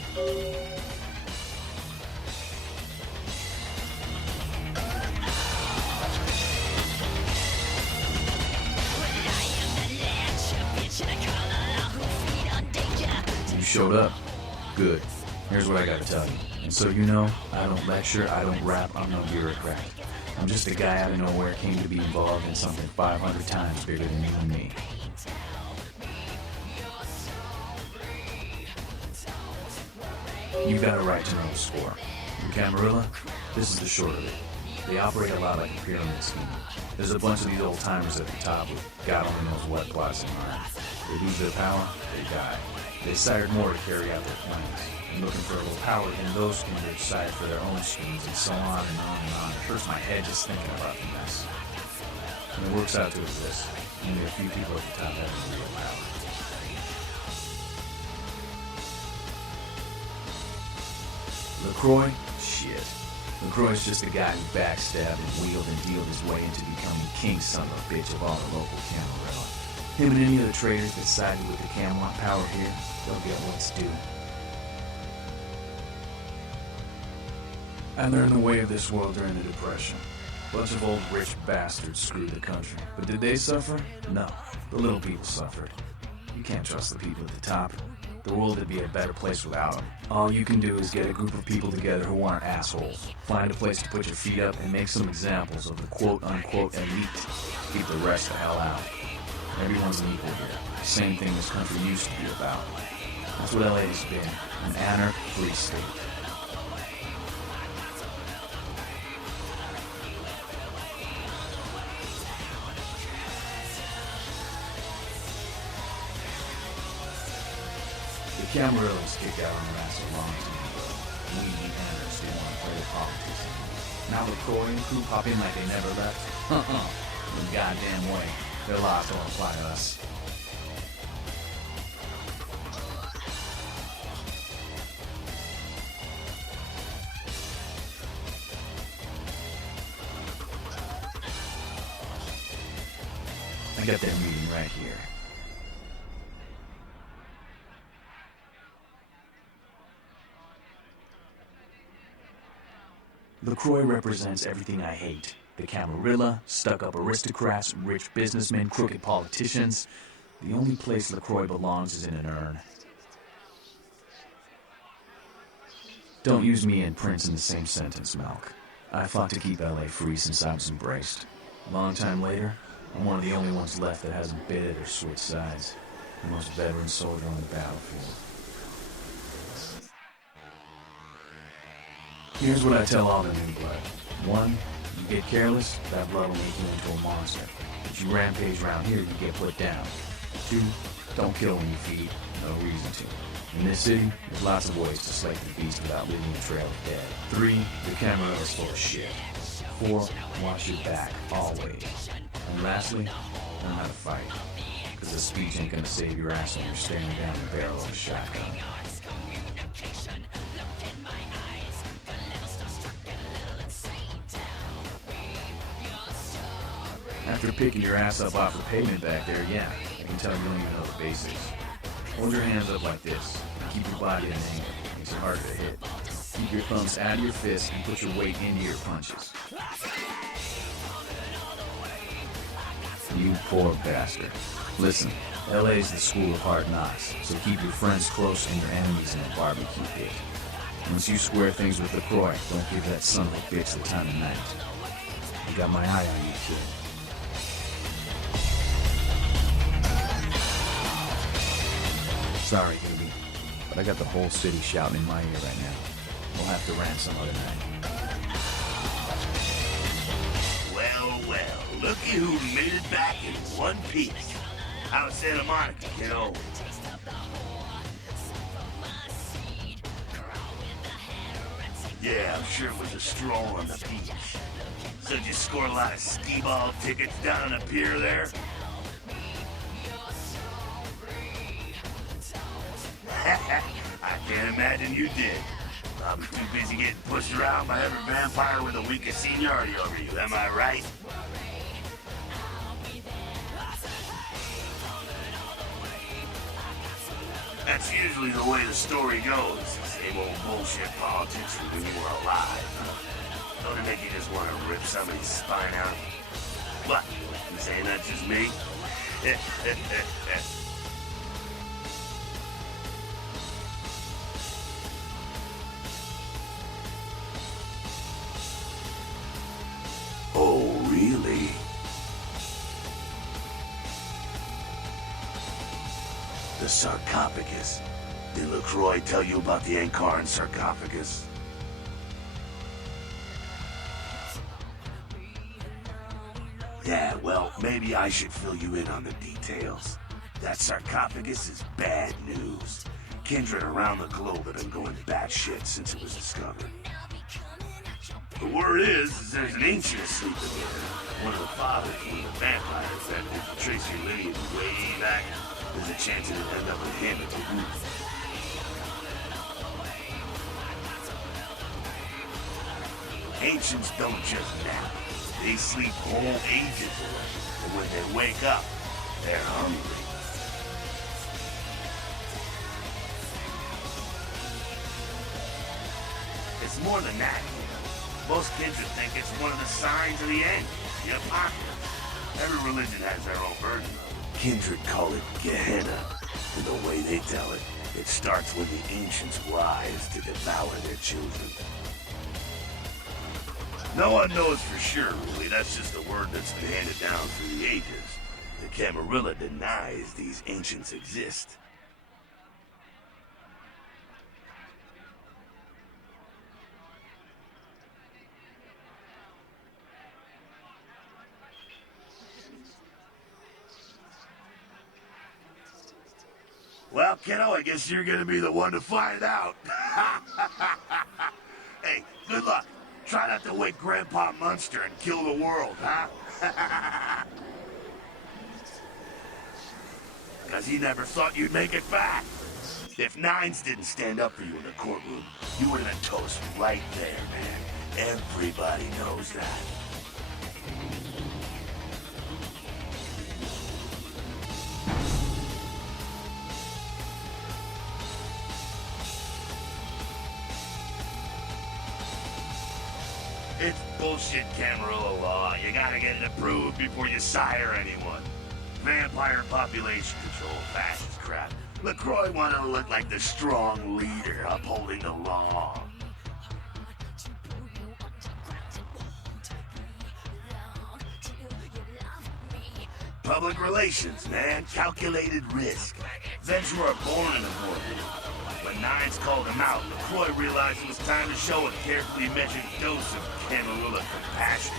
You showed up. Good. Here's what I gotta tell you. And so you know, I don't lecture, I don't rap, I'm no bureaucrat. I'm just a guy out of nowhere came to be involved in something 500 times bigger than you and me. You got a right to know the score. In Camarilla, this is the short of it. They operate a lot like a pyramid scheme. There's a bunch of these old-timers at the top with God only knows what plots in mind. They lose their power, they die. They decided more to carry out their plans. And looking for a little power in those can decide for their own schemes, and so on and on and on. It hurts my head just thinking about the mess. And it works out to this. Only a few people at the top have any real power. LaCroix? Shit. LaCroix's just a guy who backstabbed and wheeled and dealed his way into becoming king son of a bitch of all the local Camarilla. Him and any other traders that sided with the Cam want power here, they'll get what's due. I learned the way of this world during the Depression. Bunch of old rich bastards screwed the country. But did they suffer? No. The little people suffered. You can't trust the people at the top. The world would be a better place without them. All you can do is get a group of people together who aren't assholes. Find a place to put your feet up and make some examples of the quote-unquote elite. Keep the rest the hell out. Everyone's an equal here. The same thing this country used to be about. That's what LA's been. An anarch-free state. The Camarillas kicked out on their ass a long time ago. We, the anarchists, didn't want to play with politics anymore. Now LaCroix and crew pop in like they never left? No goddamn way. Their laws don't apply to us. I got their meeting right here. LaCroix represents everything I hate. The Camarilla, stuck-up aristocrats, rich businessmen, crooked politicians. The only place LaCroix belongs is in an urn. Don't use me and Prince in the same sentence, Malk. I fought to keep LA free since I was embraced. A long time later, I'm one of the only ones left that hasn't bid or switched sides. The most veteran soldier on the battlefield. Here's what I tell all the new blood. 1, you get careless, that blood will make you into a monster. If you rampage around here, you get put down. 2, don't kill when you feed, no reason to. In this city, there's lots of ways to slay the beast without leaving a trail of dead. 3, the Camarilla's full of shit. 4, watch your back, always. And lastly, learn how to fight. Because a speech ain't gonna save your ass when you're staring down the barrel of a shotgun. After picking your ass up off the pavement back there, yeah, I can tell you don't even know the basics. Hold your hands up like this, and keep your body at an angle. Makes it harder to hit. Keep your thumbs out of your fists and put your weight into your punches. You poor bastard. Listen, LA's the school of hard knocks, so keep your friends close and your enemies in a barbecue pit. Once you square things with LaCroix, don't give that son of a bitch the time of night. You got my eye on you, kid. Sorry, Hubie, but I got the whole city shouting in my ear right now. We'll have to rant some other night. Well, looky who made it back in one piece. How's Santa Monica, kiddo? Yeah, I'm sure it was a stroll on the beach. So did you score a lot of skee-ball tickets down on the pier there? I can't imagine you did. Probably too busy getting pushed around by every vampire with a week of seniority over you, am I right? That's usually the way the story goes. Same old bullshit politics from when you were alive. Don't it make you just want to rip somebody's spine out? What? You saying that's just me? Oh, really? The sarcophagus. Did LaCroix tell you about the Ankaran sarcophagus? Yeah, well, maybe I should fill you in on the details. That sarcophagus is bad news. Kindred around the globe have been going batshit since it was discovered. The word is there's an ancient asleep in there. One of the fathers, one of the vampires that if you trace your lineage way back, there's a chance it'll end up with him at the root. Ancients don't just nap. They sleep whole ages away. And when they wake up, they're hungry. It's more than that. Most kids would think it's one of the signs of the end, the apocalypse. Every religion has their own version of it. Kindred call it Gehenna, and the way they tell it, it starts when the ancients rise to devour their children. No one knows for sure, really. That's just a word that's been handed down through the ages. The Camarilla denies these ancients exist. Well, kiddo, I guess you're gonna be the one to find out. Hey, good luck. Try not to wake Grandpa Munster and kill the world, huh? Because he never thought you'd make it back. If Nines didn't stand up for you in the courtroom, you would have been toast right there, man. Everybody knows that. It's bullshit Camarilla law. You gotta get it approved before you sire anyone. Vampire population control, fascist crap. LaCroix wanted to look like the strong leader upholding the law. Public relations, man. Calculated risk. Venturer born in the boardroom. When Nines called him out, LaCroix realized it was time to show a carefully measured dose of Camarilla compassion.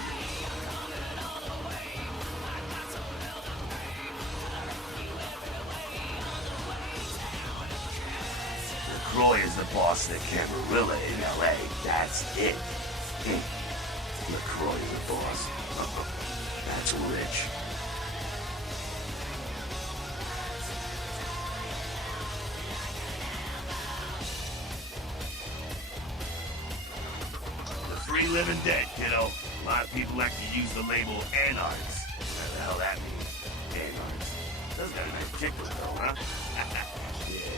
LaCroix is the boss of the Camarilla in LA. That's it. LaCroix is the boss. That's rich. Free living dead, kiddo. A lot of people like to use the label anarchs. What the hell that means? Anarchs. Those got a nice kick to it, though, huh? Yeah.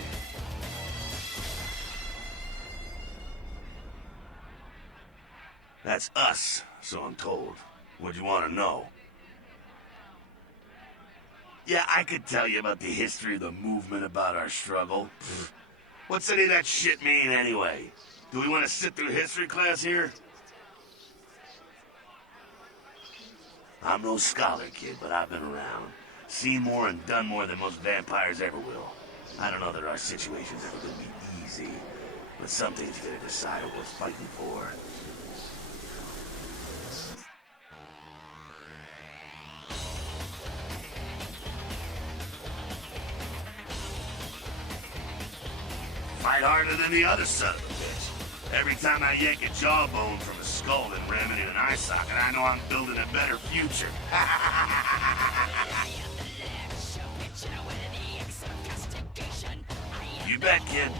That's us, so I'm told. What'd you want to know? Yeah, I could tell you about the history of the movement, about our struggle. What's any of that shit mean, anyway? Do we want to sit through history class here? I'm no scholar, kid, but I've been around. Seen more and done more than most vampires ever will. I don't know that our situation's ever gonna be easy, but some things you gotta decide are worth fighting for. Fight harder than the other son of a bitch. Every time I yank a jawbone from a skull and ram it in an eye socket, I know I'm building a better future. You bet, kid.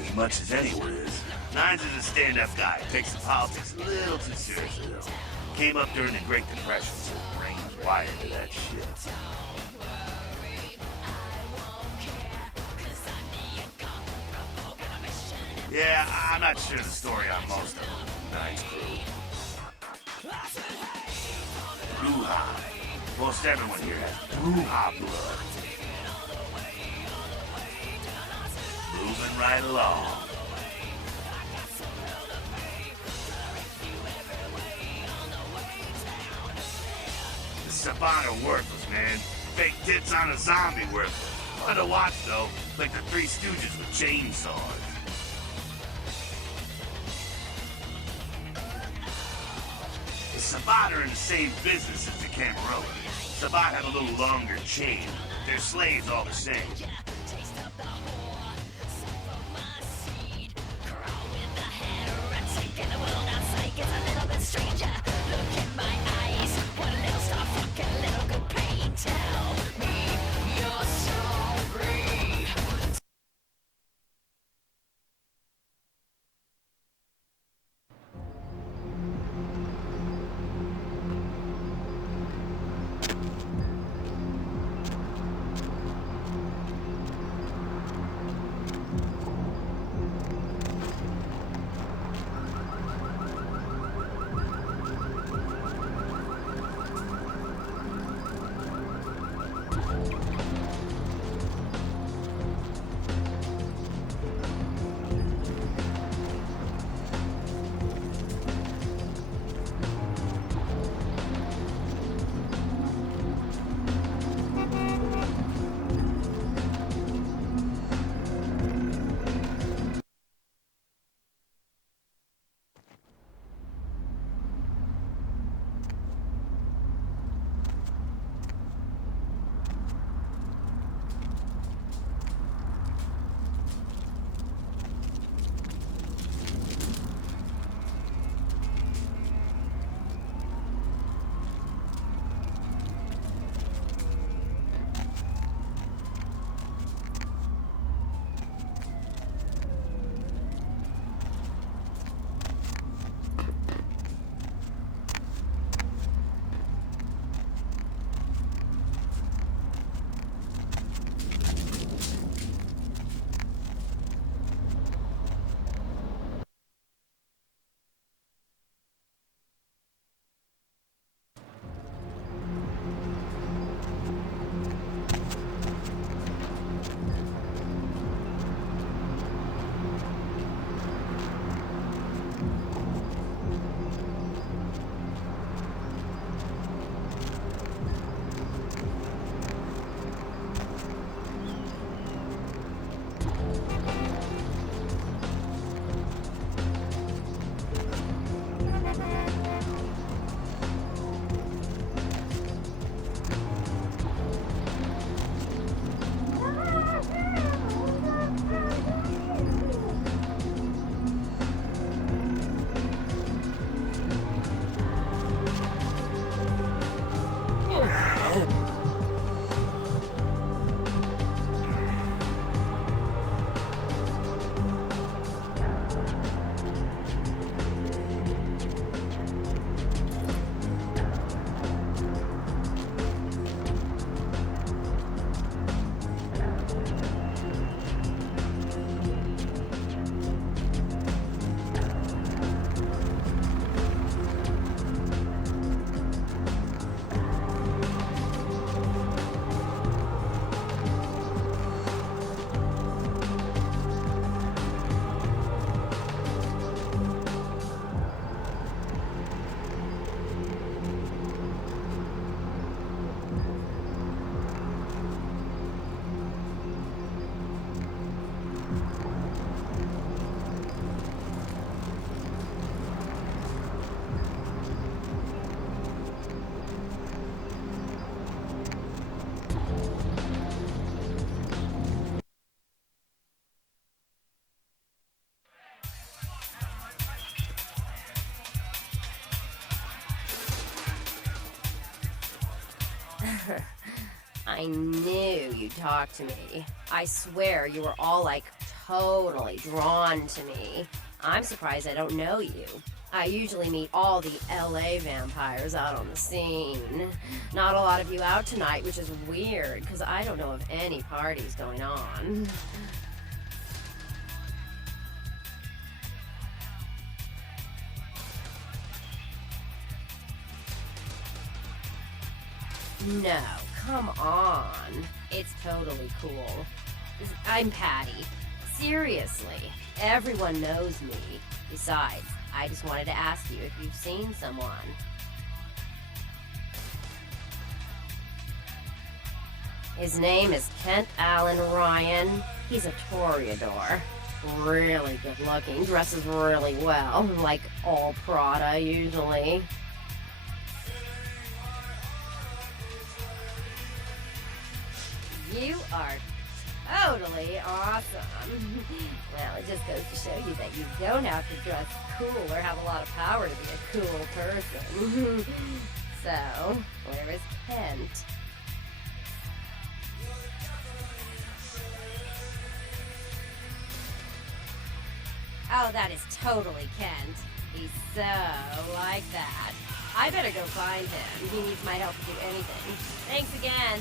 As much as anyone is. Nines is a stand-up guy. Takes the politics a little too seriously, though. Came up during the Great Depression, so his brain's wired to that shit. Yeah, I'm not sure the story on most of them. Nice crew. Bruja. Most everyone here has Bruja blood. Moving right along. The Saban are worthless, man. Fake tits on a zombie worthless. Fun to watch, though. Like the Three Stooges with chainsaws. Sabat are in the same business as the Camarilla. Sabat have a little longer chain. They're slaves all the same. I knew you'd talk to me. I swear you were all like totally drawn to me. I'm surprised I don't know you. I usually meet all the LA vampires out on the scene. Not a lot of you out tonight, which is weird, because I don't know of any parties going on. No, come on. It's totally cool. I'm Patty. Seriously, everyone knows me. Besides, I just wanted to ask you if you've seen someone. His name is Kent Allen Ryan. He's a Toreador. Really good looking, dresses really well, like all Prada usually. are totally awesome. Well, it just goes to show you that you don't have to dress cool or have a lot of power to be a cool person. So, where is Kent? Oh, that is totally Kent. He's so like that. I better go find him. He needs my help to do anything. Thanks again.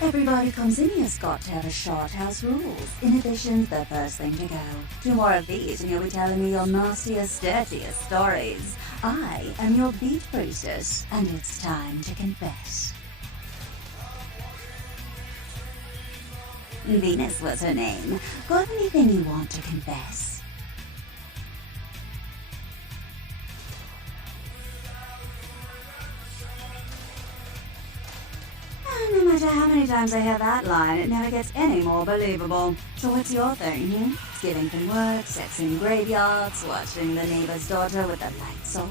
Everybody comes in here's got to have a short house rules. Inhibition's the first thing to go. 2 more of these and you'll be telling me your nastiest, dirtiest stories. I am your beat priestess, and it's time to confess. Venus was her name. Got anything you want to confess? No matter how many times I hear that line, it never gets any more believable. So what's your thing, hmm? Skipping from work, sex in graveyards, watching the neighbor's daughter with the lights off?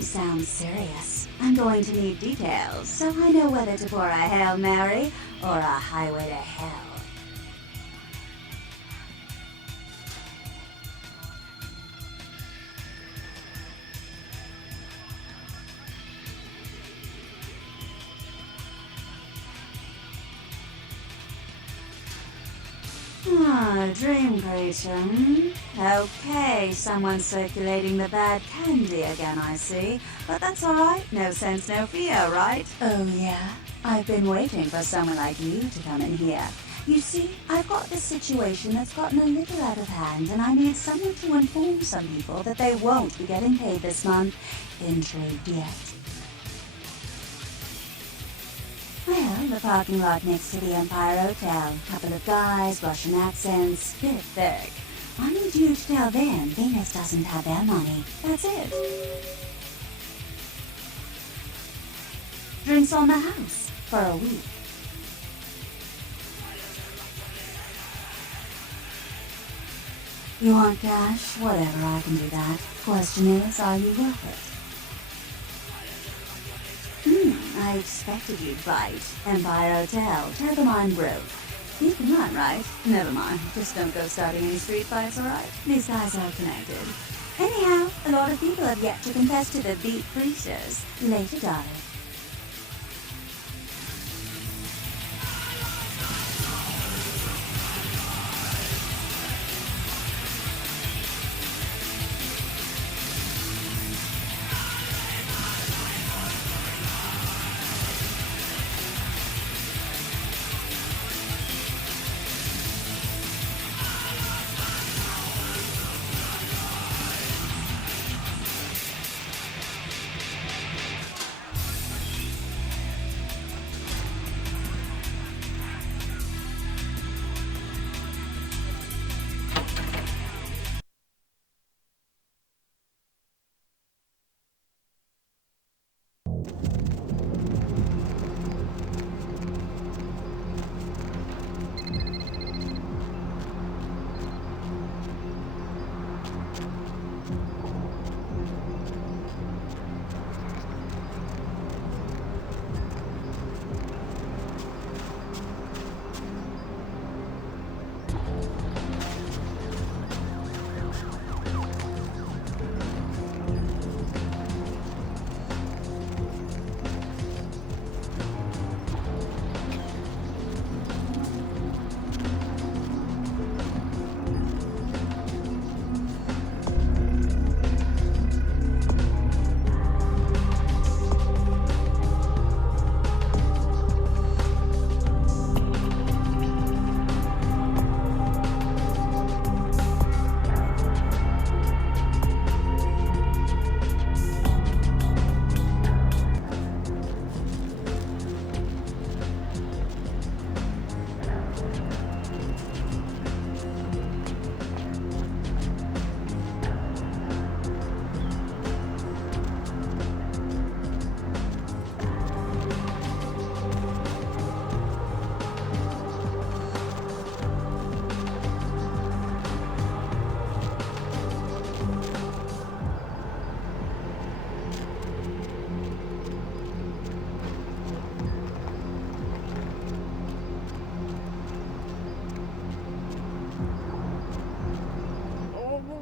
Sounds serious. I'm going to need details, so I know whether to pour a Hail Mary or a highway to hell. Dream creature. Okay, someone's circulating the bad candy again, I see. But that's alright, no sense, no fear, right? Oh yeah? I've been waiting for someone like you to come in here. You see, I've got this situation that's gotten a little out of hand, and I need someone to inform some people that they won't be getting paid this month. Intrigued yet? Well, the parking lot next to the Empire Hotel. Couple of guys, Russian accents, bit thick. I need you to tell them Venus doesn't have their money. That's it. Drinks on the house for a week. You want cash? Whatever, I can do that. Question is, are you worth it? I expected you'd bite. Empire Hotel, Turbine broke. You can run, right? Never mind. Just don't go starting any street fights, alright? These guys are connected. Anyhow, a lot of people have yet to confess to the beat priestess. Later, darling.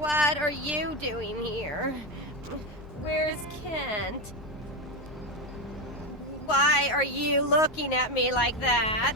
What are you doing here? Where's Kent? Why are you looking at me like that?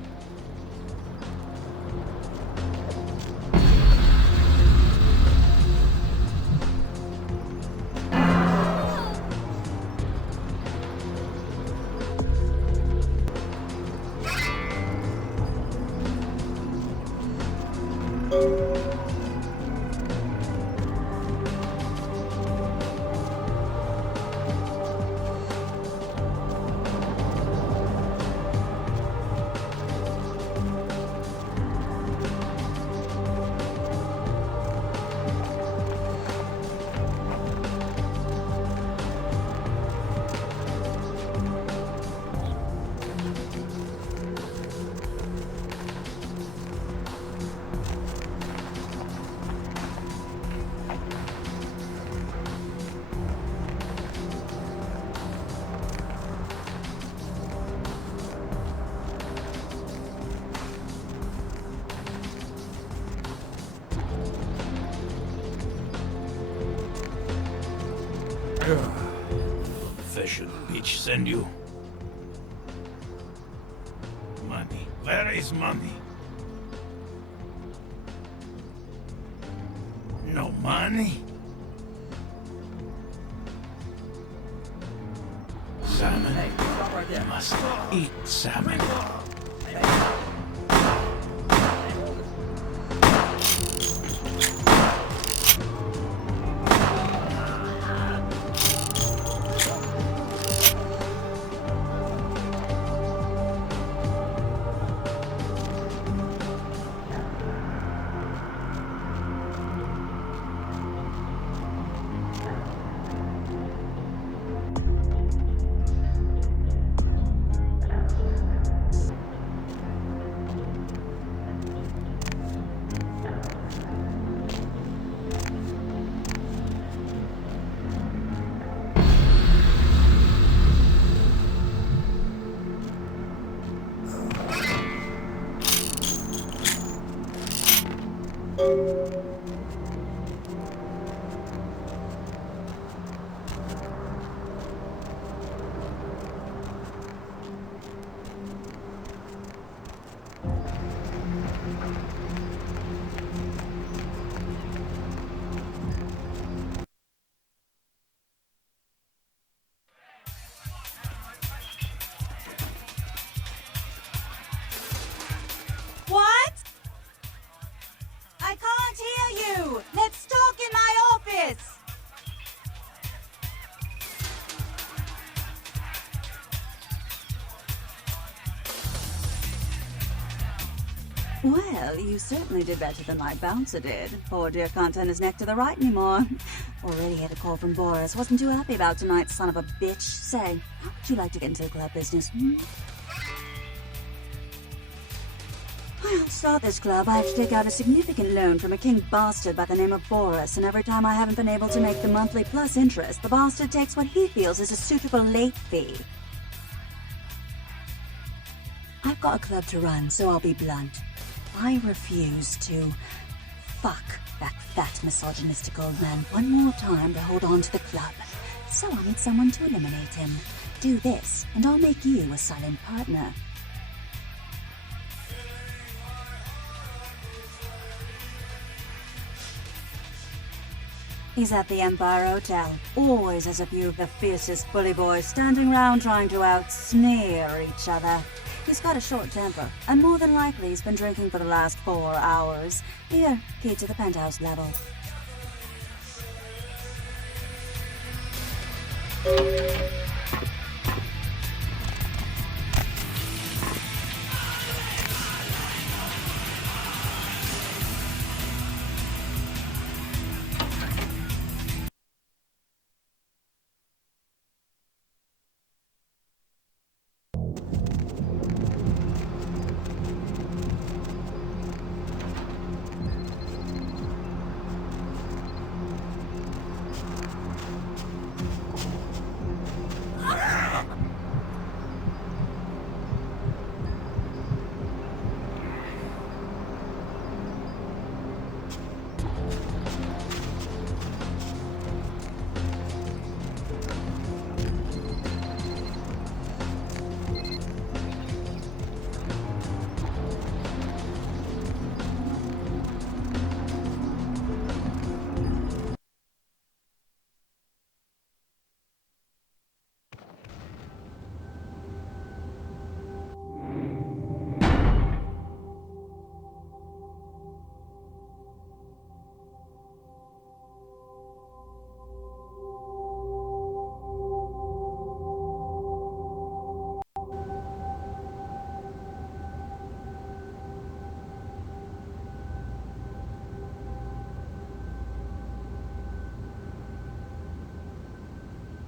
Fish in the beach send you? Money. Where is money? No money? Salmon. Hey, stop right there. Must eat salmon. What? I can't hear you! Let's talk in my office! Well, you certainly did better than my bouncer did. Poor dear can't turn his neck to the right anymore. Already had a call from Boris. Wasn't too happy about tonight, son of a bitch. Say, how would you like to get into the club business, hmm? Well, to start this club, I have to take out a significant loan from a king bastard by the name of Boris, and every time I haven't been able to make the monthly plus interest, the bastard takes what he feels is a suitable late fee. I've got a club to run, so I'll be blunt. I refuse to fuck that fat misogynistic old man one more time to hold on to the club. So I need someone to eliminate him. Do this, and I'll make you a silent partner. He's at the Empire Hotel. Always has a few of the fiercest bully boys standing round trying to out-sneer each other. He's got a short temper, and more than likely he's been drinking for the last 4 hours. Here, key to the penthouse level.